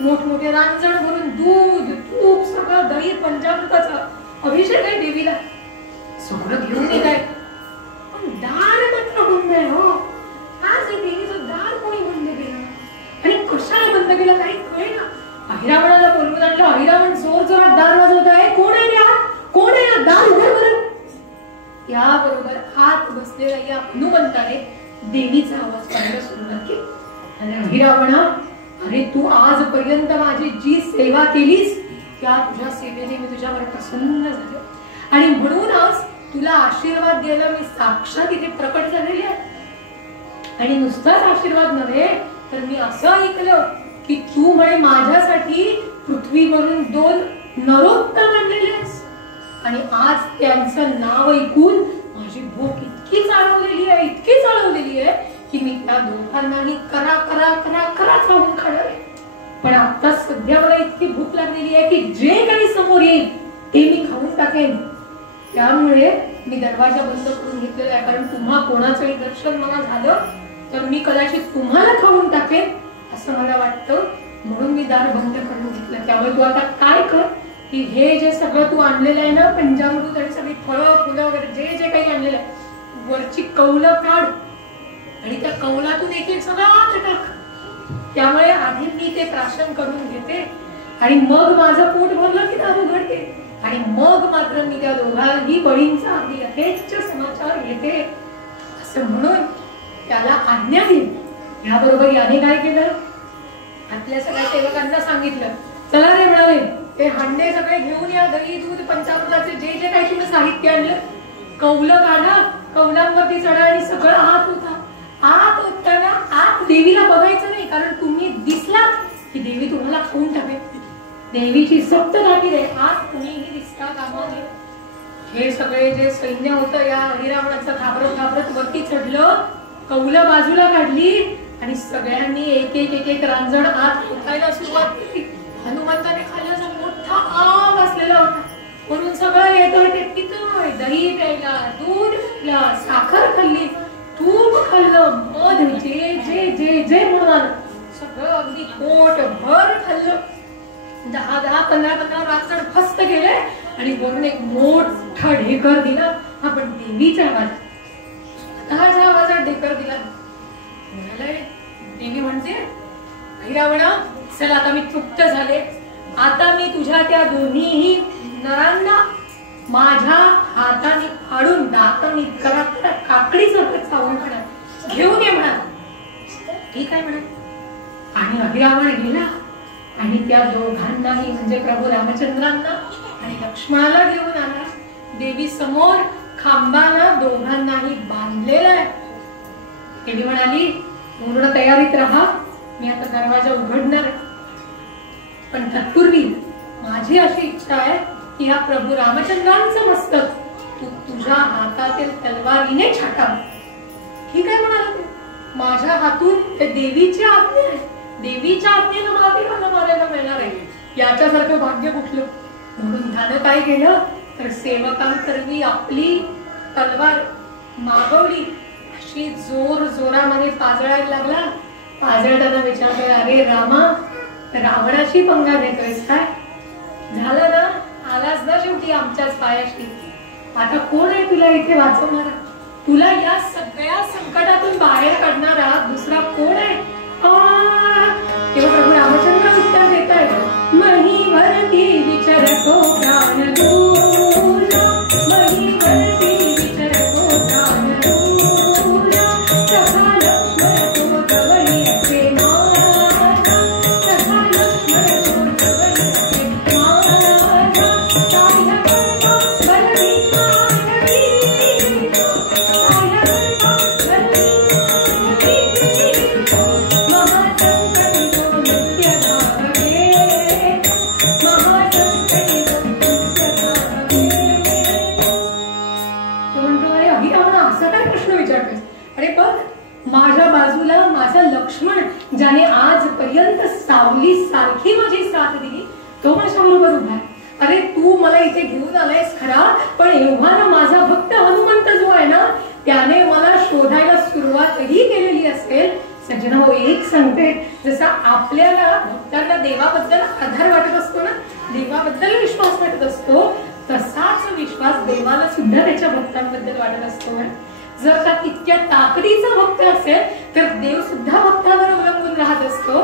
मोठमोठे रांजण भरून दूध तूप सगळं दही पंचामृताचा अभिषेक आहे देवीला. सगळं घेऊन येत आहे, पण दार मात्र बंद आहे हो. आज देवीचं दार कोणी बंद केलं आणि कशाला बंद केलं काही कळेना. अहिरावणाला बोलवून आणलं. अहिरावण जोरात दार वाजवत आहे. कोण आहे रे आत? कोण आहे? दार उघड बरं. याबरोबर आत बसलेल्या या हनुमंताने देवीचा आवाज काढायला सुरुवात केली. अहिरावणा, अरे तू आजपर्यंत माझी जी सेवा केलीस त्या तुझ्या सेवेने मी तुझ्यावर प्रसन्न झाले आणि म्हणून आज तुला आशीर्वाद द्यायला मी साक्षात इथे प्रकट झालेली आहे. आणि नुसताच आशीर्वाद नव्हे तर मी असं ऐकलं की तू म्हणे माझ्यासाठी पृथ्वीवरून 2 नरोत्तम आणलेले आहेस. आणि आज त्यांचं नाव ऐकून माझी भूक इतकी चालवलेली आहे की मी त्या दोघांनाही करा खाऊन खाणार. पण आता सध्या मला इतकी भूक लागलेली आहे की जे काही समोर येईल ते मी खाऊन टाकेन. त्यामुळे मी दरवाजा बंद करून घेतलेला आहे, कारण तुम्हा कोणाचंही दर्शन मला झालं तर मी कदाचित तुम्हाला खाऊन टाकेन असं मला वाटतं, म्हणून मी दार बंद करून घेतलं. त्यामुळे तू आता काय कर की हे जे सगळं तू आणलेलं आहे ना, पंचामृत आणि सगळी फळं फुलं वगैरे जे जे काही आणलेलं आहे, वरची कौलं काढ आणि त्या कौलातून एक एक सगळं आत टाक. त्यामुळे आधी मी ते प्राशन करून घेते आणि मग माझं पोट भरलं की दार उघडते आणि मग मात्र मी त्या दोघांनी बळींचा अगदी यथेच्छ समाचार घेते असं म्हणून त्याला आज्ञा दिली. याबरोबर याने काय केलं, आपल्या सगळ्या सेवकांना सांगितलं, चला रे म्हणाले, ते हांडे सगळे घेऊन या, दही दूध पंचामृताचे जे जे काही तुम्ही साहित्य आणलं, कौलं काढा, कौलांवरती चढा आणि सगळं आत होता. आत होताना आत देवीला बघायचं नाही, कारण तुम्ही दिसलात की देवी तुम्हाला खाऊन टाकेल. देवीची सक्त ताकीद आहे, आत कुणीही दिसता कामा नये. हे सगळे जे सैन्य होतं या अहिरावणाचं घाबरत घाबरत वरती चढलं, कौलं बाजूला काढली आणि सगळ्यांनी एक एक एक एक रांजण आत उठायला सुरुवात केली. हनुमंताने खाल्ल्याचा मोठा आव असलेला होता, म्हणून सगळं येतोय ते पितोय, दही प्यायला, दूध प्यायला, साखर खाल्ली, तूप खाल्लं, मध जे जे जे जे म्हणून सगळं अगदी पोट भर खाल्लं. 10-10, 15-15 रांजण फस्त गेले आणि वरून एक मोठा ढेकर दिला. हा पण देवीच्या आवाजात, स्वतःच्या आवाजात ढेकर दिला. देवी म्हणते, अहिरावणा चल आता मी तृप्त झाले, आता मी तुझ्या त्या दोन्हीही नरांना माझ्या हाताने फाडून दातांनी करा काकडीसारखं चावून म्हणा घेऊन ये म्हणा. ठीक आहे म्हणा. आणि अहिरावण गेला आणि त्या दोघांनाही म्हणजे प्रभू रामचंद्रांना आणि लक्ष्मणाला घेऊन आला. देवी समोर खांबाला दोघांनाही बांधलेलं आहे. देवी म्हणाली, पूर्ण तयारीत राहा, मी आता दरवाजा उघडणार, पण तत्पूर्वी माझी अशी इच्छा आहे की या प्रभू रामचंद्रांचं मस्तक तू तुझ्या हातातील तलवारीने छाटाव. ठीक आहे म्हणाला. माझ्या हातून ते देवीची आज्ञा आहे, देवीच्या आज्ञेनं मला ते मारायला मिळणार आहे, याच्यासारखं भाग्य कुठलं. म्हणून त्यानं काय केलं तर सेवकांकरवी आपली तलवार मागवली, अशी जोर जोरामध्ये पाजळायला लागला. पाजळताना विचारले, अरे रामा, रावणाची पंगा घेतोयस काय? झालं ना, आलाच ना शेवटी आमच्याच पायाशी. आता कोण आहे तुला इथे वाचवणारा, तुला या सगळ्या संकटातून बाहेर काढणारा दुसरा कोण आहे? तेव्हा प्रभू रामचंद्र उत्तर देत आहेत, महीवरती विचरतो प्राण दूला, महीवरती विचरतो प्राण दूला, सखा लक्ष्मण तो जवळी असे माझा, सखा लक्ष्मण तो जवळी असे माझा, साह्यवंता बलवीर मानवी, साह्यवंता बलवीर माझ्या बाजूला माझा लक्ष्मण ज्याने आजपर्यंत सावली सारखी माझी साथ दिली तो माझ्या बरोबर उभा आहे. अरे तू मला इथे घेऊन आलायस खरा, पण एव्हा ना माझा भक्त हनुमंत जो आहे ना त्याने मला शोधायला सुरुवातही केलेली असेल. सज्जन हो, एक सांगते, जसा आपल्याला भक्तांना देवाबद्दल आधार वाटत असतो ना, देवाबद्दल विश्वास वाटत असतो, तसाच विश्वास देवाला सुद्धा त्याच्या भक्तांबद्दल वाटत असतो. जर का इतक्या ताकदीचा भक्त असेल तर देव सुद्धा भक्तावर अवलंबून राहत असतो.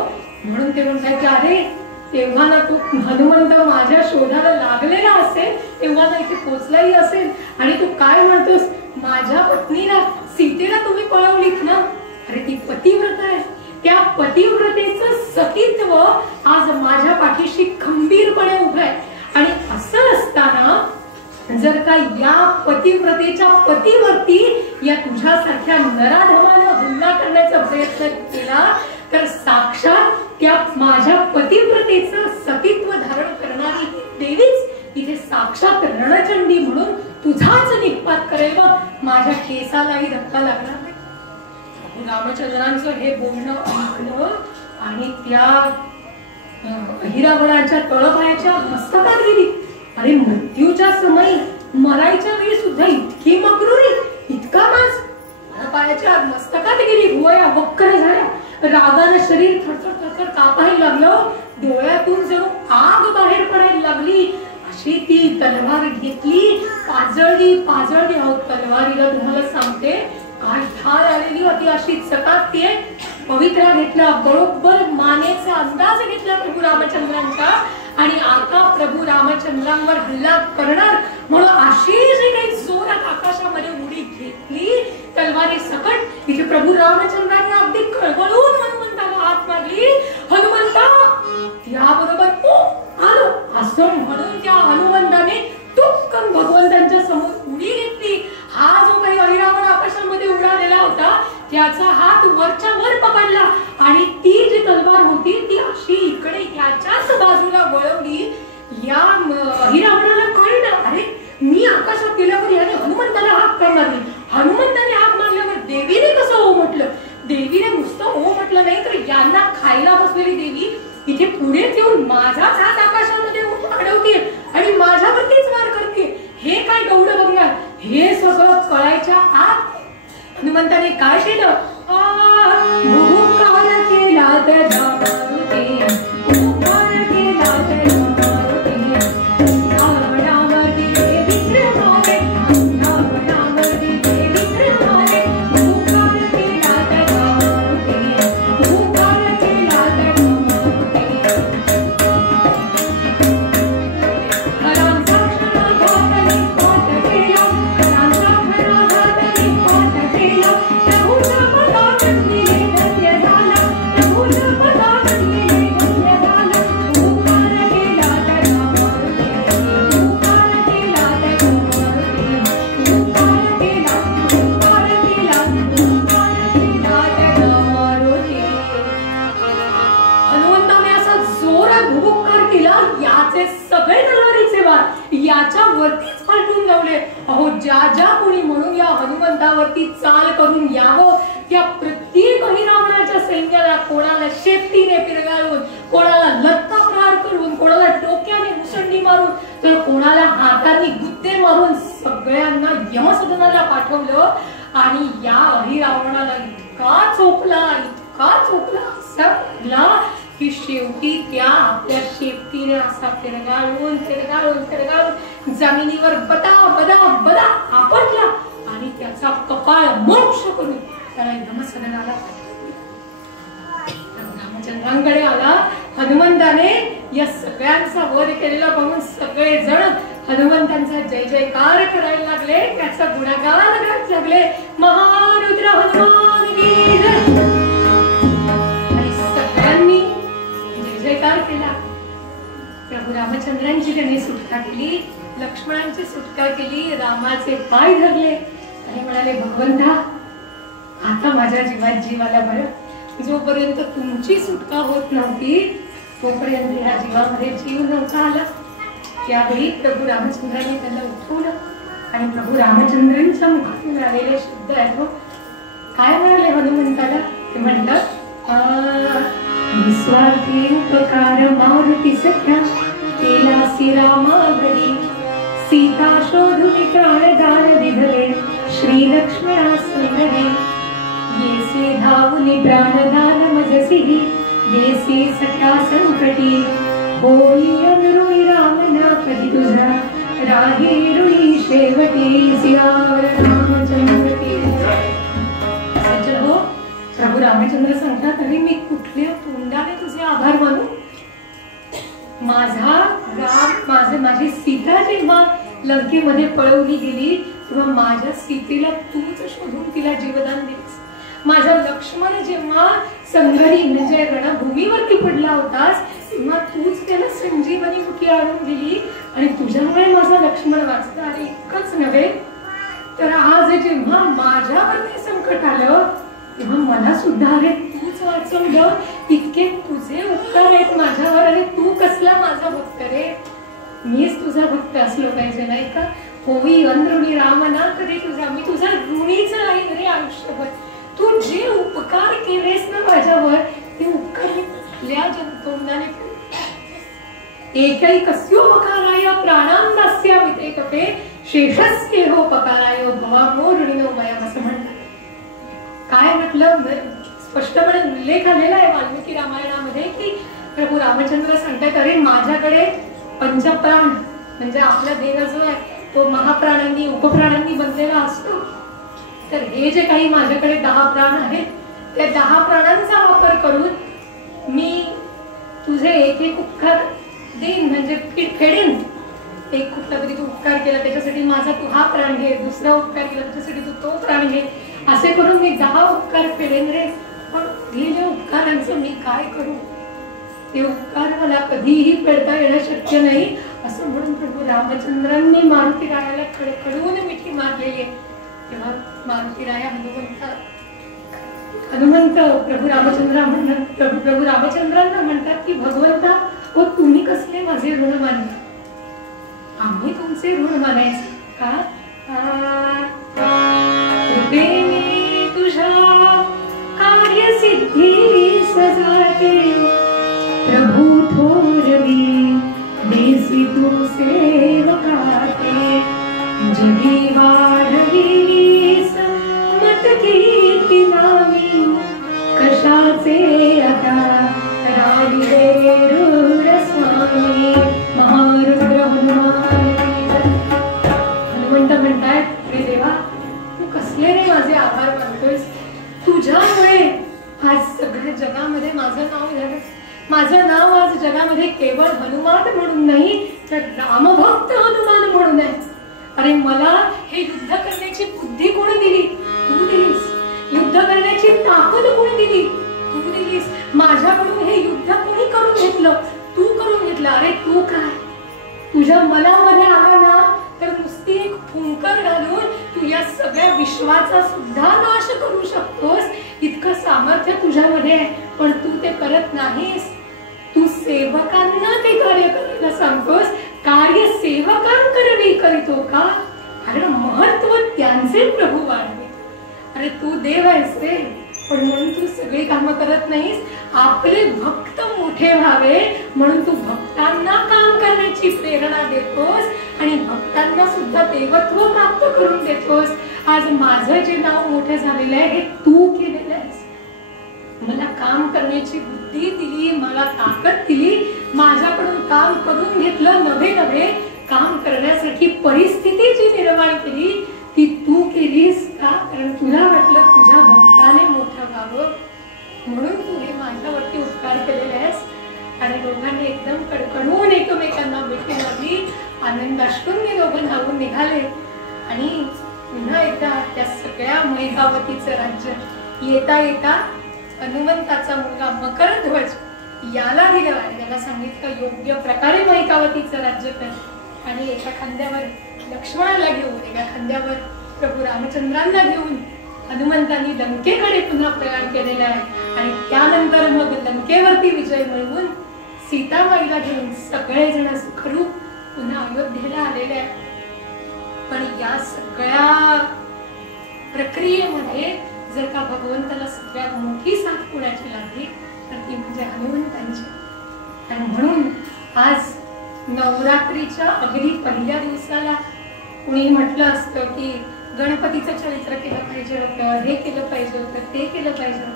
म्हणून ते म्हणतात की अरे तेव्हा ना तू हनुमंत माझ्या शोधाला लागलेला असेल, तेव्हा ना इथे पोचलाही असेल, आणि तू काय म्हणतोस माझ्या पत्नीला सीतेला तुम्ही पळवलीत ना, अरे ती पतिव्रत आहे, त्या पतिव्रतेचं सतीत्व आज माझ्या पाठीशी खंबीरपणे उभं आहे. आणि असं असताना जर का या पतिव्रतेच्या पतीवरती या तुझ्यासारख्या नराधमानं हल्ला करण्याचा प्रयत्न केला तर साक्षात त्या माझ्या पतिव्रतेचं सतीत्व धारण करणारी देवीच इथे साक्षात रणचंडी म्हणून तुझाच निपात करेल. माझ्या केसालाही धक्का लागणार नाही. रामचंद्रांचं हे बोलणं ऐकलं आणि त्या अहिरावणाच्या तळपायाच्या मस्तकात गेली. अरे मृत्यूच्या समयी मरायच्या वेळी सुद्धा इतकी मकरुरी, इतका मास, पायाच्या मस्तकात गेली, भुवया वक्र झाल्या, रागानं शरीर थरथर थरथर कापायला लागलं, डोळ्यातून जणू आग बाहेर पडायला लागली. अशी ती तलवार घेतली, पाजळली पाजळली. अहो तलवारीला तुम्हाला सांगते काय ठार आलेली होती, अशी चकाकते. पवित्रा घेतला, बरोबर मानेचा अंदाज घेतला प्रभू रामचंद्रांचा, आणि आता प्रभू रामचंद्रांवर हल्ला करणार म्हणून अशी जी काही जोरात आकाशामध्ये उडी घेतली तलवारी सकट. तिथे प्रभू रामचंद्रांनी अगदी कळवळून हनुमंताला हात मारली, हनुमंता त्याबरोबर आलो असं म्हणून त्या हनुमंताने तुपकन भगवंतांच्या समोर उडी घेतली. हा जो काही अहिरावण आकाशामध्ये उडालेला होता त्याचा हात वरच्या वर पकडला, आणि ती जी तलवार होती ती अशी इकडे याच्याच बाजूला वळवली. या अहिरावणाला कळलं, अरे मी आकाशात गेल्यावर याने हनुमंताला हाक का मारली, हनुमंताने हाक मारल्यावर देवीने कसं हो म्हटलं. देवीने नुसतं हो म्हटलं नाही तर यांना खायला बसलेली देवी इथे पुढेच येऊन माझाच हात आकाशामध्ये अडवते आणि माझ्यावरतीच वार करते. हे काय गौड बघणार. हे सगळं कळायच्या आत हनुमंताने काय केलं, भूकाल केला त्याच्या मारुती, भूकाल केला त्याच्या मारुती, रावणावरती विक्रमावे, रावणावरती विक्रमावे, भूकाल केला त्याच्या मारुती, भूकाल केला त्याच्या मारुती. हरामचा क्षणा घातली पाठ केला, हरामचा क्षणा घातली पाठ केला, प्रभूच्या पदावरती धन्य झाला, प्रभूच्या पदावरती धन्य झाला, भूकाल केला त्याच्या मारुती, भूकाल केला त्याच्या मारुती, भूकाल केला, भूकाल केला, भूकाल केला त्याच्या मारुती. हनुमंताने असा जोरात भूकार केला, याचे सगळे तलवारीचे वार याच्यावरतीच पालटून लावले. अहो ज्या ज्या कोणी म्हणून या हनुमंतावरती चाल करून यावं त्या प्रत्येक अहिरावणाच्या सैन्याला कोणाला शेपटीने पिरगाळून, कोणाला लत्ता प्रहार करून, कोणाला डोक्याने मुसंडी मारून, तर कोणाला हाताने गुद्दे मारून सगळ्यांना यमसदनाला पाठवलं. आणि या अहिरावणाला इतका चोपला सगळा की शेवटी त्या आपल्या शेपटीने असा फिरगाळून फिरगाळून फिरगाळून जमिनीवर बदा बदा बदा आपटला आणि त्याचा कपाळ मोक्ष करून त्याला यमसदनाला रामचंद्रांकडे आला. हनुमंताने या सगळ्यांचा वध केलेला पाहून सगळे जण हनुमंतांचा जय जयकार करायला लागले, त्याचा गुणगान गायला लागले. महारुद्र हनुमान की जय. आणि सगळ्यांनी जय जयकार केला. प्रभू रामचंद्रांची त्यांनी सुटका केली, लक्ष्मणांची सुटका केली, रामाचे पाय धरले आणि म्हणाले, भगवंता आता माझ्या जीवात जीवाला बरं. जोपर्यंत तुमची सुटका होत नव्हती तोपर्यंत ह्या जीवामध्ये जीव नव्हता आला. त्यावेळी प्रभू रामचंद्रांनी त्याला उठवलं आणि प्रभू रामचंद्रांच्या मुखातून आलेले शब्द आहेत. काय म्हणाले हनुमंताला, ते म्हणतात, निस्वार्थी उपकार मारुती सख्या केलासी रामा घरी, सीता शोधुनी प्राणदान दिधले श्री लक्ष्मणा संगरी, येसे धावुनी प्राणदान मजसिही, येसे सख्या संकटी, होई अनुरुई रामना कधी तुझा, राही रुई शेवटी, सियावर रामचंद्र की जय. सज्जनो, प्रभू रामचंद्र सांगतात, अरे मी कुठल्या तोंडाने तुझे आभार मानू. माझा राम, माझी सीता जेव्हा लंकेमध्ये पळवली गेली तेव्हा माझ्या सीतेला तूच शोधून तिला जीवदान दिलीस. माझा लक्ष्मण जेव्हा संघरी म्हणजे रणभूमीवरती पडला होतास तेव्हा तूच त्याला संजीवनी मुठी आणून दिली आणि तुझ्यामुळे माझा लक्ष्मण वाचला. आणि इतकंच नव्हे तर आज जेव्हा माझ्यावरती संकट आलं तेव्हा मला सुद्धा अरे तूच वाचवलं. इतके तुझे उपकार आहेत माझ्यावर. अरे तू कसला माझा भक्त रे, मीच तुझा भक्त असलो पाहिजे नाही का. होई अनऋणी रामना कधी तुझा, मी तुझा ऋणीच राहीन रे आयुष्यभर. तू जे उपकार केलेस ना माझ्यावर ते उपकार मी कुठल्या तोंडाने एकही कस्यो मकाराय प्राणांदास्यामिते कपे शेषस्येहोपकाराय भवामोरणिनो वयम् असं म्हणतात. काय म्हटलं, स्पष्टपणे उल्लेख आलेला आहे वाल्मिकी रामायणामध्ये की प्रभू रामचंद्र सांगतात, अरे माझ्याकडे पंचप्राण म्हणजे आपला देह जो आहे तो महाप्राणांनी उपप्राणांनी बनलेला असतो. तर हे जे काही माझ्याकडे 10 प्राण आहेत त्या 10 प्राणांचा वापर करून मी तुझे एक एक उपकार देईन, म्हणजे फेडेन. एक कुठला तरी तू उपकार केला त्याच्यासाठी माझा तू हा प्राण घे, दुसरा उपकार केला त्याच्यासाठी तू तो प्राण घे, असे करून मी 10 उपकार फेडेन रे. पण हे उपकारांचं मी काय करू, ते उपकार मला कधीही फेडता येणं शक्य नाही असं म्हणून प्रभू रामचंद्रांनी मारुती रायाला खडखडून मिठी मारलेली आहे. तेव्हा मारुती राया हनुमंत प्रभू रामचंद्रांना म्हणतात की भगवंता हो तुम्ही कसले माझे ऋण मानता, आम्ही तुमचे ऋण मानायचे का. कृपेने तुझ्या कार्यसिद्धी सजाते प्रभू थोरवी देसी तू सेवकाते. जगी वाढविली मत कीर्ती नामी कशाचे आता राहिले रूढ स्वामी. महारुद्र हनुमंत म्हणतायत, रे देवा तू कसले रे माझे आभार मानतोयस, तुझ्यामुळे आज सगळ्या जगामध्ये माझं नाव झालं. माझं नाव आज जगामध्ये केवळ हनुमान म्हणून नाही तर रामभक्त हनुमान म्हणून आहे. अरे मला हे युद्ध करण्याची बुद्धी कोणी दिली, तू दिलीस. युद्ध करण्याची ताकद कोणी दिली, तू दिलीस. माझ्याकडून हे युद्ध कोणी करून घेतलं, तू करून घेतलं. अरे तू काय तुझ्या मनामध्ये आला ना तर नुसती एक फुंकर घालून तू या सगळ्या विश्वाचा सुद्धा नाश करू शकतोस, इतकं सामर्थ्य तुझ्यामध्ये आहे. पण तू ते करत नाहीस. तू सेवकांना ते कार्य करायला सांगतोस. कार्य सेवकांकरवी करीतो का, कारण महत्व त्यांचे प्रभू वाढवे. अरे तू देव आहेस रे, पण म्हणून तू सगळी कामं करत नाहीस. आपले भक्त मोठे व्हावे म्हणून तू भक्तांना काम करण्याची प्रेरणा देतोस आणि भक्तांना सुद्धा देवत्व प्राप्त करून देतोस. आज माझं जे नाव मोठं झालेलं आहे हे तू केलेलं आहेस. मला काम करण्याची बुद्धी दिली, मला ताकद दिली, माझ्याकडून काम करून घेतलं. नवे काम करण्यासाठी परिस्थिती जी निर्माण केली ती तू केलीस का, कारण तुला वाटलं तुझ्या भक्ताने मोठं व्हावं म्हणून तू हे माझ्यावरती उपकार केलेले आहेस. आणि दोघांनी एकदम कडकडून एकमेकांना मिठी मारली. आनंदाश्रूंनी दोघं धावून निघाले आणि पुन्हा एकदा त्या सगळ्या मैगावतीचं राज्य येता येता हनुमंताचा मुलगा मकरध्वज याला दिलं आणि त्याला सांगितलं योग्य प्रकारे मैकावतीचं राज्य कर. आणि एका खांद्यावर लक्ष्मणाला घेऊन, एका खांद्यावर प्रभू रामचंद्रांना घेऊन हनुमंतांनी लंकेकडे पुन्हा प्रयाण केलेला आहे. आणि त्यानंतर मग लंकेवरती विजय मिळवून सीतामाईला घेऊन सगळेजण सुखरूप पुन्हा अयोध्येला आलेले आहेत. पण या सगळ्या प्रक्रियेमध्ये जर का भगवंताला सगळ्यात मोठी साथ कोणाची लागली तर ती म्हणजे हनुमंतांची. आणि म्हणून आज नवरात्रीच्या अगदी पहिल्या दिवसाला कुणी म्हटलं असतं की गणपतीचं चरित्र केलं पाहिजे होतं, हे केलं पाहिजे होतं, ते केलं पाहिजे होतं.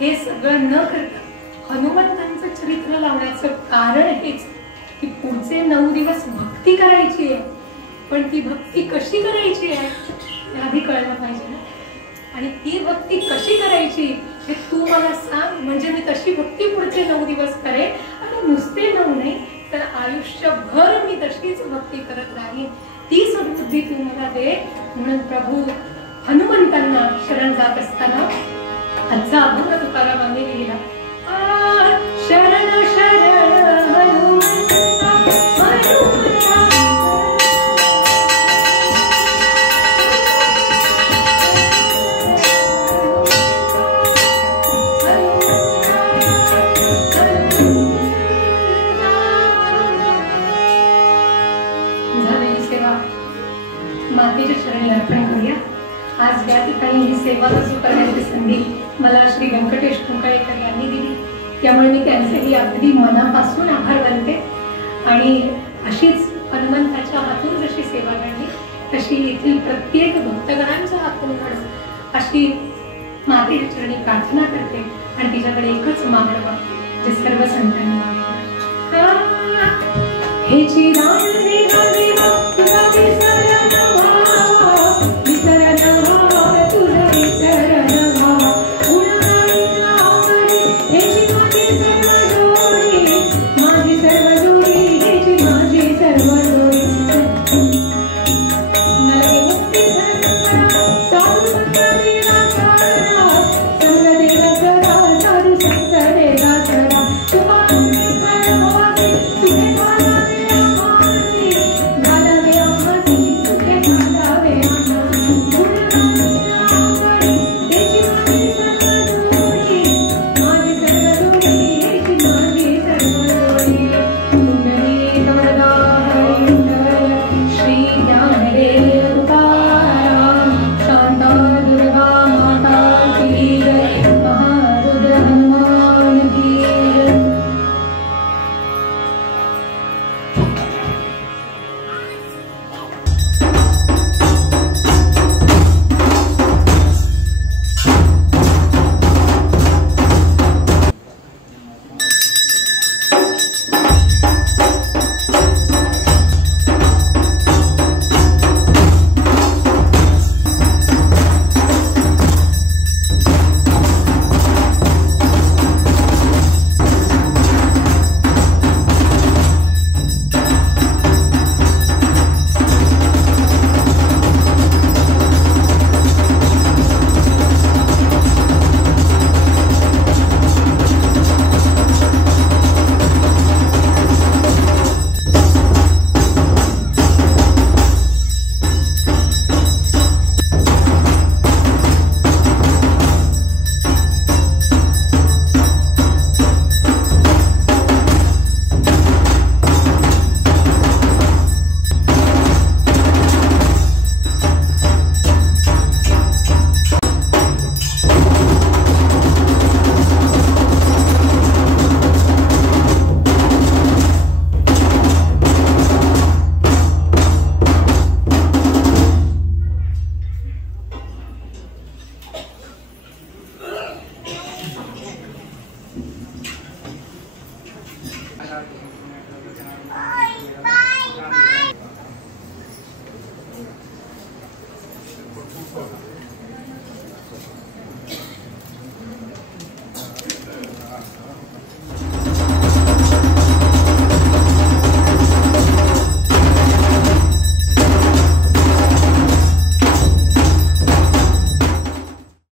हे सगळं न करता हनुमंतांचं चरित्र लावण्याचं कारण हेच की पुढचे 9 दिवस भक्ती करायची आहे. पण ती भक्ती कशी करायची आहे हे आधी कळलं पाहिजे ना. आणि ती भक्ती कशी करायची हे तू मला सांग, म्हणजे मी तशी भक्ती पुढचे 9 दिवस करेन. आणि नुसते 9 नाही तर आयुष्यभर मी तशीच भक्ती करत राहीन. ती सद्बुद्धी तू मला दे. म्हणून प्रभू हनुमंतांना शरण जात असताना आजचा अभंग तुकारामांनी लिहिला. शरण शरण मातेच्या चरणी अर्पण करूया. आज या ठिकाणी ही सेवा रजू करण्याची संधी मला श्री व्यंकटेश कुंकळेकर यांनी दिली, त्यामुळे मी त्यांचेही अगदी मनापासून आभार मानते. आणि अशीच हनुमंताच्या हातून जशी सेवा घडली तशी येथील प्रत्येक भक्तगणांचं आत्मगण अशी मातेच्या चरणी प्रार्थना करते आणि तिच्याकडे एकच मागणं बघते जे सर्व संतांनी मागितलं. हे चिरायण